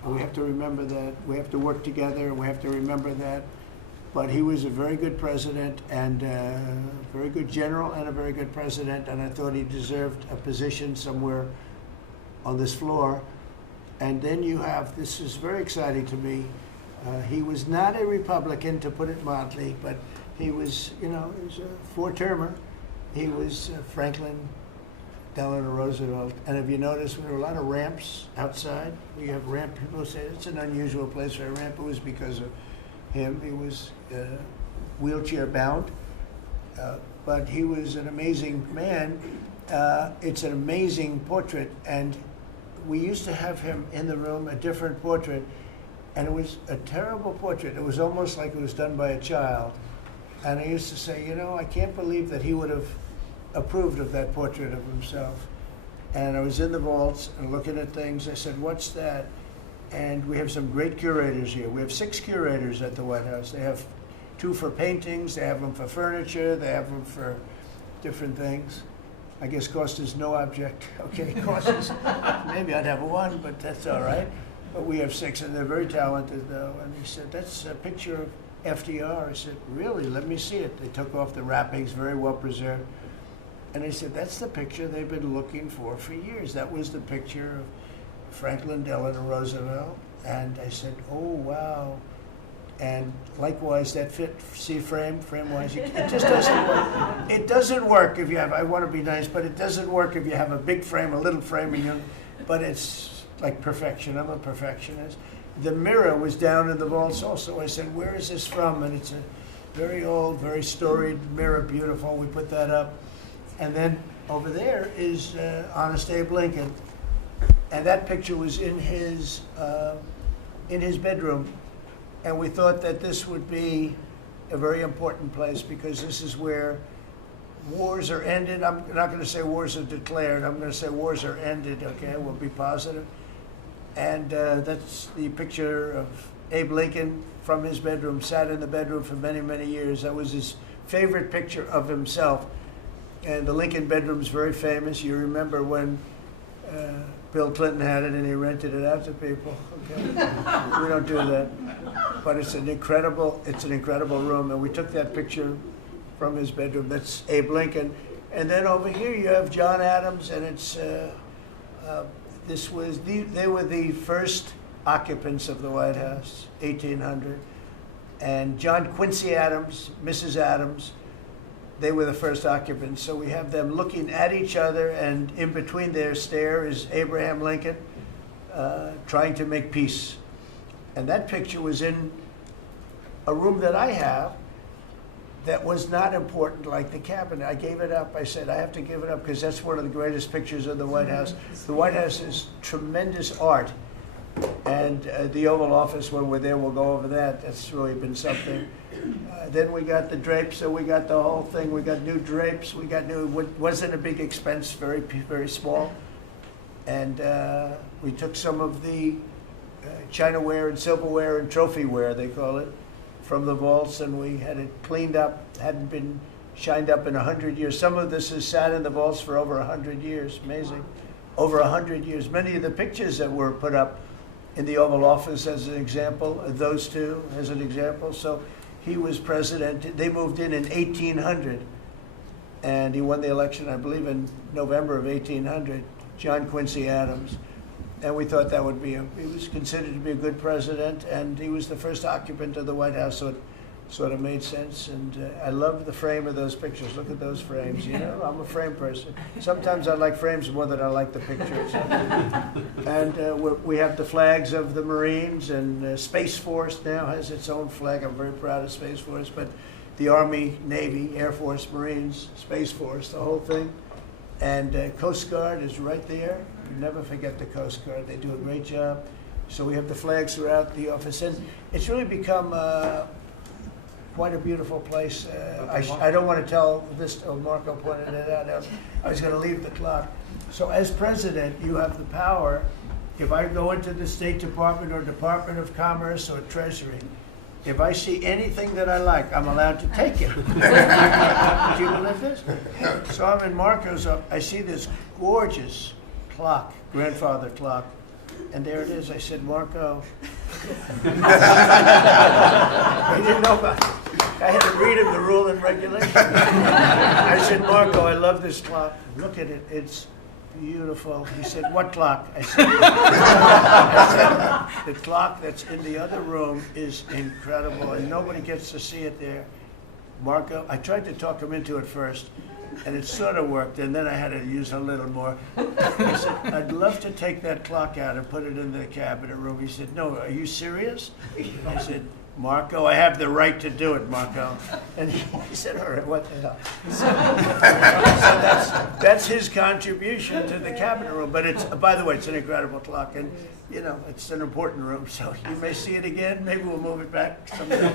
And we have to remember that. We have to work together, and we have to remember that. But he was a very good president, and a very good general, and a very good president, and I thought he deserved a position somewhere on this floor. And then you have, this is very exciting to me, he was not a Republican, to put it mildly, but he was, he was a four-termer. He was Franklin Delano Roosevelt. And if you notice, there were a lot of ramps outside. We have ramp, people say it's an unusual place for a ramp. It was because of him. He was wheelchair bound. But he was an amazing man. It's an amazing portrait, and we used to have him in the room, a different portrait, and it was a terrible portrait. It was almost like it was done by a child. And I used to say, you know, I can't believe that he would have approved of that portrait of himself. And I was in the vaults and looking at things. I said, what's that? And we have some great curators here. We have 6 curators at the White House. They have 2 for paintings, they have them for furniture, they have them for different things. I guess cost is no object. Okay, cost is, maybe I'd have 1, but that's all right. But we have 6, and they're very talented, though. And he said, that's a picture of FDR. I said, really? Let me see it. They took off the wrappings, very well preserved. And they said, that's the picture they've been looking for years. That was the picture of Franklin Delano Roosevelt. And I said, oh, wow. And likewise, that fit, see frame-wise, it just doesn't work. It doesn't work if you have, I want to be nice, but it doesn't work if you have a big frame, a little frame, but it's like perfection. I'm a perfectionist. The mirror was down in the vaults also. I said, where is this from? And it's a very old, very storied mirror, beautiful. We put that up. And then over there is Honest Abe Lincoln. And that picture was in his bedroom. And we thought that this would be a very important place because this is where wars are ended. I'm not going to say wars are declared. I'm going to say wars are ended, okay? We'll be positive. And that's the picture of Abe Lincoln from his bedroom, sat in the bedroom for many, many years. That was his favorite picture of himself. And the Lincoln bedroom's very famous. You remember when Bill Clinton had it and he rented it out to people. Okay? We don't do that. But it's an incredible room. And we took that picture from his bedroom. That's Abe Lincoln. And then over here you have John Adams, and it's they were the first occupants of the White House, 1800. And John Quincy Adams, Mrs. Adams, they were the first occupants. So we have them looking at each other, and in between their stare is Abraham Lincoln trying to make peace. And that picture was in a room that I have that was not important, like the cabinet. I gave it up. I said, I have to give it up because that's one of the greatest pictures of the White House. The White House is tremendous art. And the Oval Office, when we're there, we'll go over that. That's really been something. Then we got the drapes, so we got the whole thing. We got new drapes. We got new, wasn't a big expense, very, very small. And we took some of the chinaware and silverware and trophyware, they call it, from the vaults, and we had it cleaned up. Hadn't been shined up in 100 years. Some of this has sat in the vaults for over 100 years. Amazing. Over 100 years. Many of the pictures that were put up in the Oval Office, as an example, those two as an example. So he was president. They moved in 1800, and he won the election, I believe, in November of 1800, John Quincy Adams. And we thought that would be, he was considered to be a good president, and he was the first occupant of the White House, so it sort of made sense. And I love the frame of those pictures. Look at those frames, you know? I'm a frame person. Sometimes I like frames more than I like the pictures. And we have the flags of the Marines, and Space Force now has its own flag. I'm very proud of Space Force, but the Army, Navy, Air Force, Marines, Space Force, the whole thing. And Coast Guard is right there. You never forget the Coast Guard. They do a great job. So we have the flags throughout the office. And it's really become quite a beautiful place. I don't want to tell this, Marco pointed it out. I was going to leave the clock. So as president, you have the power. If I go into the State Department or Department of Commerce or Treasury, if I see anything that I like, I'm allowed to take it. Do you believe this? So I'm in Marco's, I see this gorgeous clock, grandfather clock, and there it is. I said, Marco. I didn't know about it. I had to read him the rule and regulation. I said, Marco, I love this clock. Look at it. It's beautiful. He said, what clock? I said, the clock that's in the other room is incredible, and nobody gets to see it there. Marco, I tried to talk him into it first, and it sort of worked, and then I had to use a little more. I said, I'd love to take that clock out and put it in the cabinet room. He said, no, are you serious? I said, Marco, I have the right to do it, Marco. And he said, all right, what the hell? So that's his contribution to the cabinet room. But it's, by the way, it's an incredible clock. And, you know, it's an important room. So you may see it again. Maybe we'll move it back someday.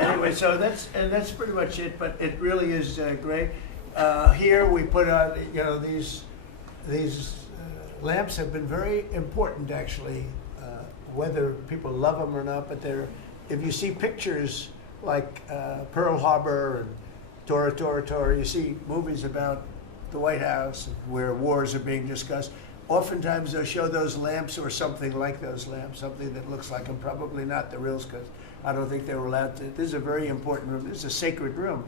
Anyway, so that's pretty much it. But it really is great. Here we put out, you know, these lamps have been very important, actually. Whether people love them or not, but if you see pictures like Pearl Harbor and Tora Tora Tora, you see movies about the White House where wars are being discussed, oftentimes they'll show those lamps or something like those lamps, something that looks like them, probably not the reals, because I don't think they were allowed to. This is a very important room. This is a sacred room,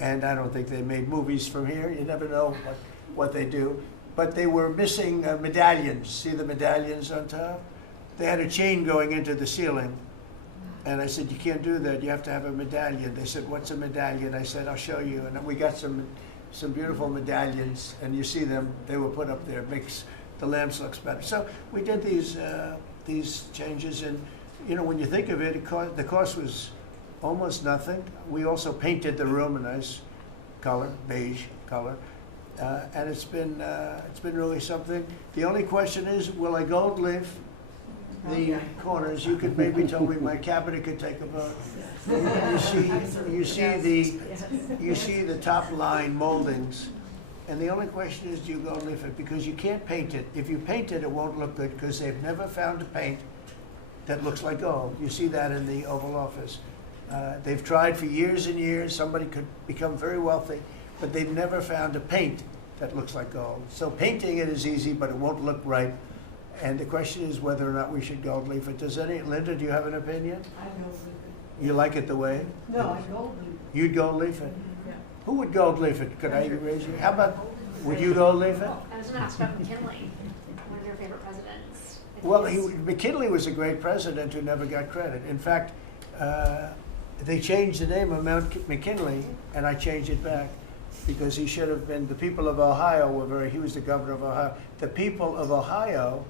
and I don't think they made movies from here. You never know what they do. But they were missing medallions. See the medallions on top? They had a chain going into the ceiling. And I said, you can't do that. You have to have a medallion. They said, what's a medallion? I said, I'll show you. And we got some beautiful medallions. And you see them. They were put up there. It makes the lamps look better. So we did these changes. And, you know, when you think of it, the cost was almost nothing. We also painted the room a nice color, beige color. And it's been really something. The only question is, will I gold leaf the corners? You could maybe tell me my cabinet could take a vote. You see the top line moldings, and the only question is, do you gold leaf it? Because you can't paint it. If you paint it, it won't look good because they've never found a paint that looks like gold. You see that in the Oval Office. They've tried for years and years. Somebody could become very wealthy, but they've never found a paint that looks like gold. So painting it is easy, but it won't look right. And the question is whether or not we should gold leaf it. Linda, do you have an opinion? I gold leaf it. You like it the way? No, I gold leaf it. You'd gold leaf it? Yeah. Who would gold leaf it? Could I raise you? How about, would you gold leaf it? I was going to ask about McKinley, one of your favorite presidents. Well, McKinley was a great president who never got credit. In fact, they changed the name of Mount McKinley, and I changed it back because he should have been. The people of Ohio he was the governor of Ohio. The people of Ohio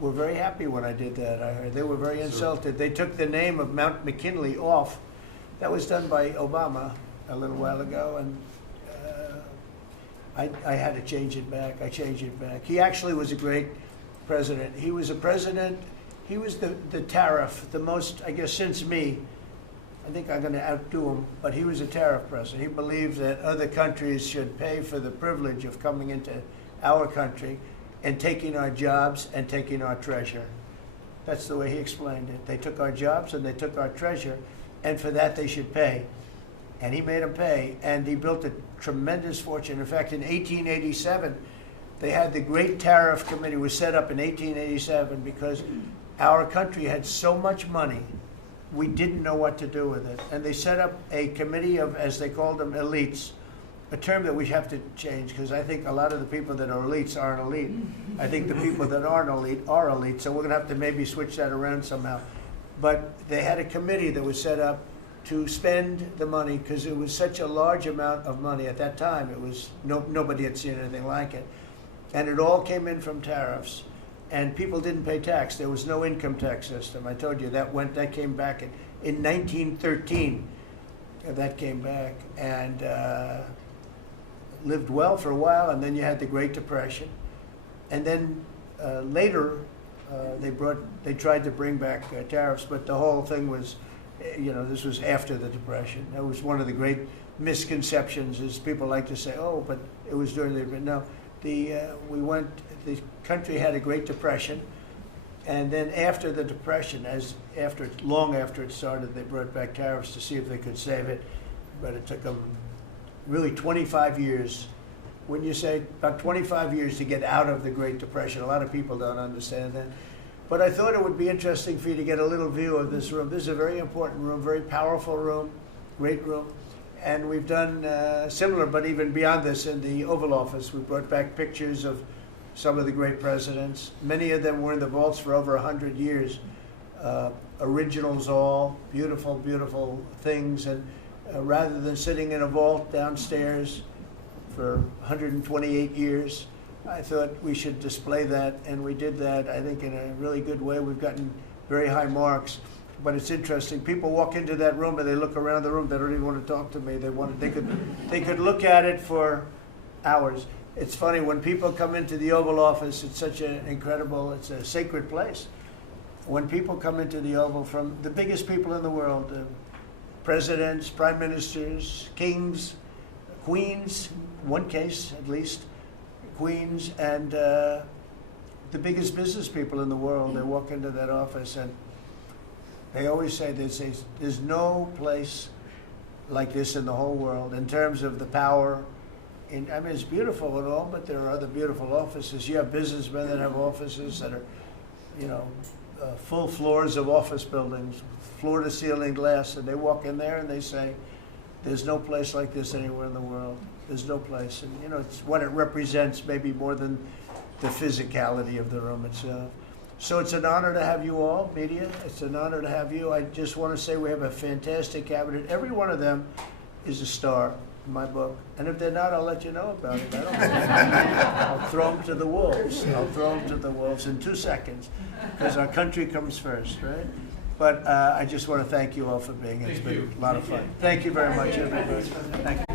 were very happy when I did that. I heard they were very insulted. They took the name of Mount McKinley off. That was done by Obama a little while ago, and I had to change it back. I changed it back. He actually was a great president. He was a president. He was the tariff, the most, I guess, since me. I think I'm going to outdo him, but he was a tariff president. He believed that other countries should pay for the privilege of coming into our country and taking our jobs and taking our treasure. That's the way he explained it. They took our jobs and they took our treasure, and for that they should pay. And he made them pay, and he built a tremendous fortune. In fact, in 1887, they had the Great Tariff Committee was set up in 1887 because our country had so much money, we didn't know what to do with it. And they set up a committee of, as they called them, elites, a term that we have to change because I think a lot of the people that are elites aren't elite. I think the people that aren't elite are elite, so we're going to have to maybe switch that around somehow. But they had a committee that was set up to spend the money because it was such a large amount of money at that time. It was nobody had seen anything like it. And it all came in from tariffs. And people didn't pay tax. There was no income tax system. I told you that came back in 1913. That came back and lived well for a while. And then you had the Great Depression. And then later they tried to bring back tariffs, but the whole thing was, this was after the Depression. That was one of the great misconceptions. Is people like to say, "Oh, but it was during the." But no, the country had a Great Depression, and then after the Depression, long after it started, they brought back tariffs to see if they could save it, but it took them really 25 years. When you say about 25 years to get out of the Great Depression, a lot of people don't understand that. But I thought it would be interesting for you to get a little view of this room. This is a very important room, very powerful room, great room. And we've done similar, but even beyond this, in the Oval Office. We brought back pictures of some of the great presidents. Many of them were in the vaults for over 100 years. Originals all, beautiful, beautiful things. And rather than sitting in a vault downstairs for 128 years, I thought we should display that, and we did that, I think, in a really good way. We've gotten very high marks. but it's interesting. People walk into that room and they look around the room. They don't even want to talk to me. They could look at it for hours. It's funny when people come into the Oval Office. It's such an incredible. It's a sacred place. When people come into the Oval from the biggest people in the world, presidents, prime ministers, kings, queens, one case at least, queens, and the biggest business people in the world, they walk into that office and they always say, there's no place like this in the whole world in terms of the power. I mean, it's beautiful and all, but there are other beautiful offices. You have businessmen that have offices that are, full floors of office buildings, floor-to-ceiling glass, and they walk in there and they say, there's no place like this anywhere in the world. There's no place. And, it's what it represents maybe more than the physicality of the room itself. So it's an honor to have you all, media. It's an honor to have you. I just want to say we have a fantastic cabinet. Every one of them is a star in my book. And if they're not, I'll let you know about it. I don't care. I'll throw them to the wolves. I'll throw them to the wolves in 2 seconds because our country comes first, right? But I just want to thank you all for being here. It's been a lot of fun. Thank you very much, everybody. Thank you.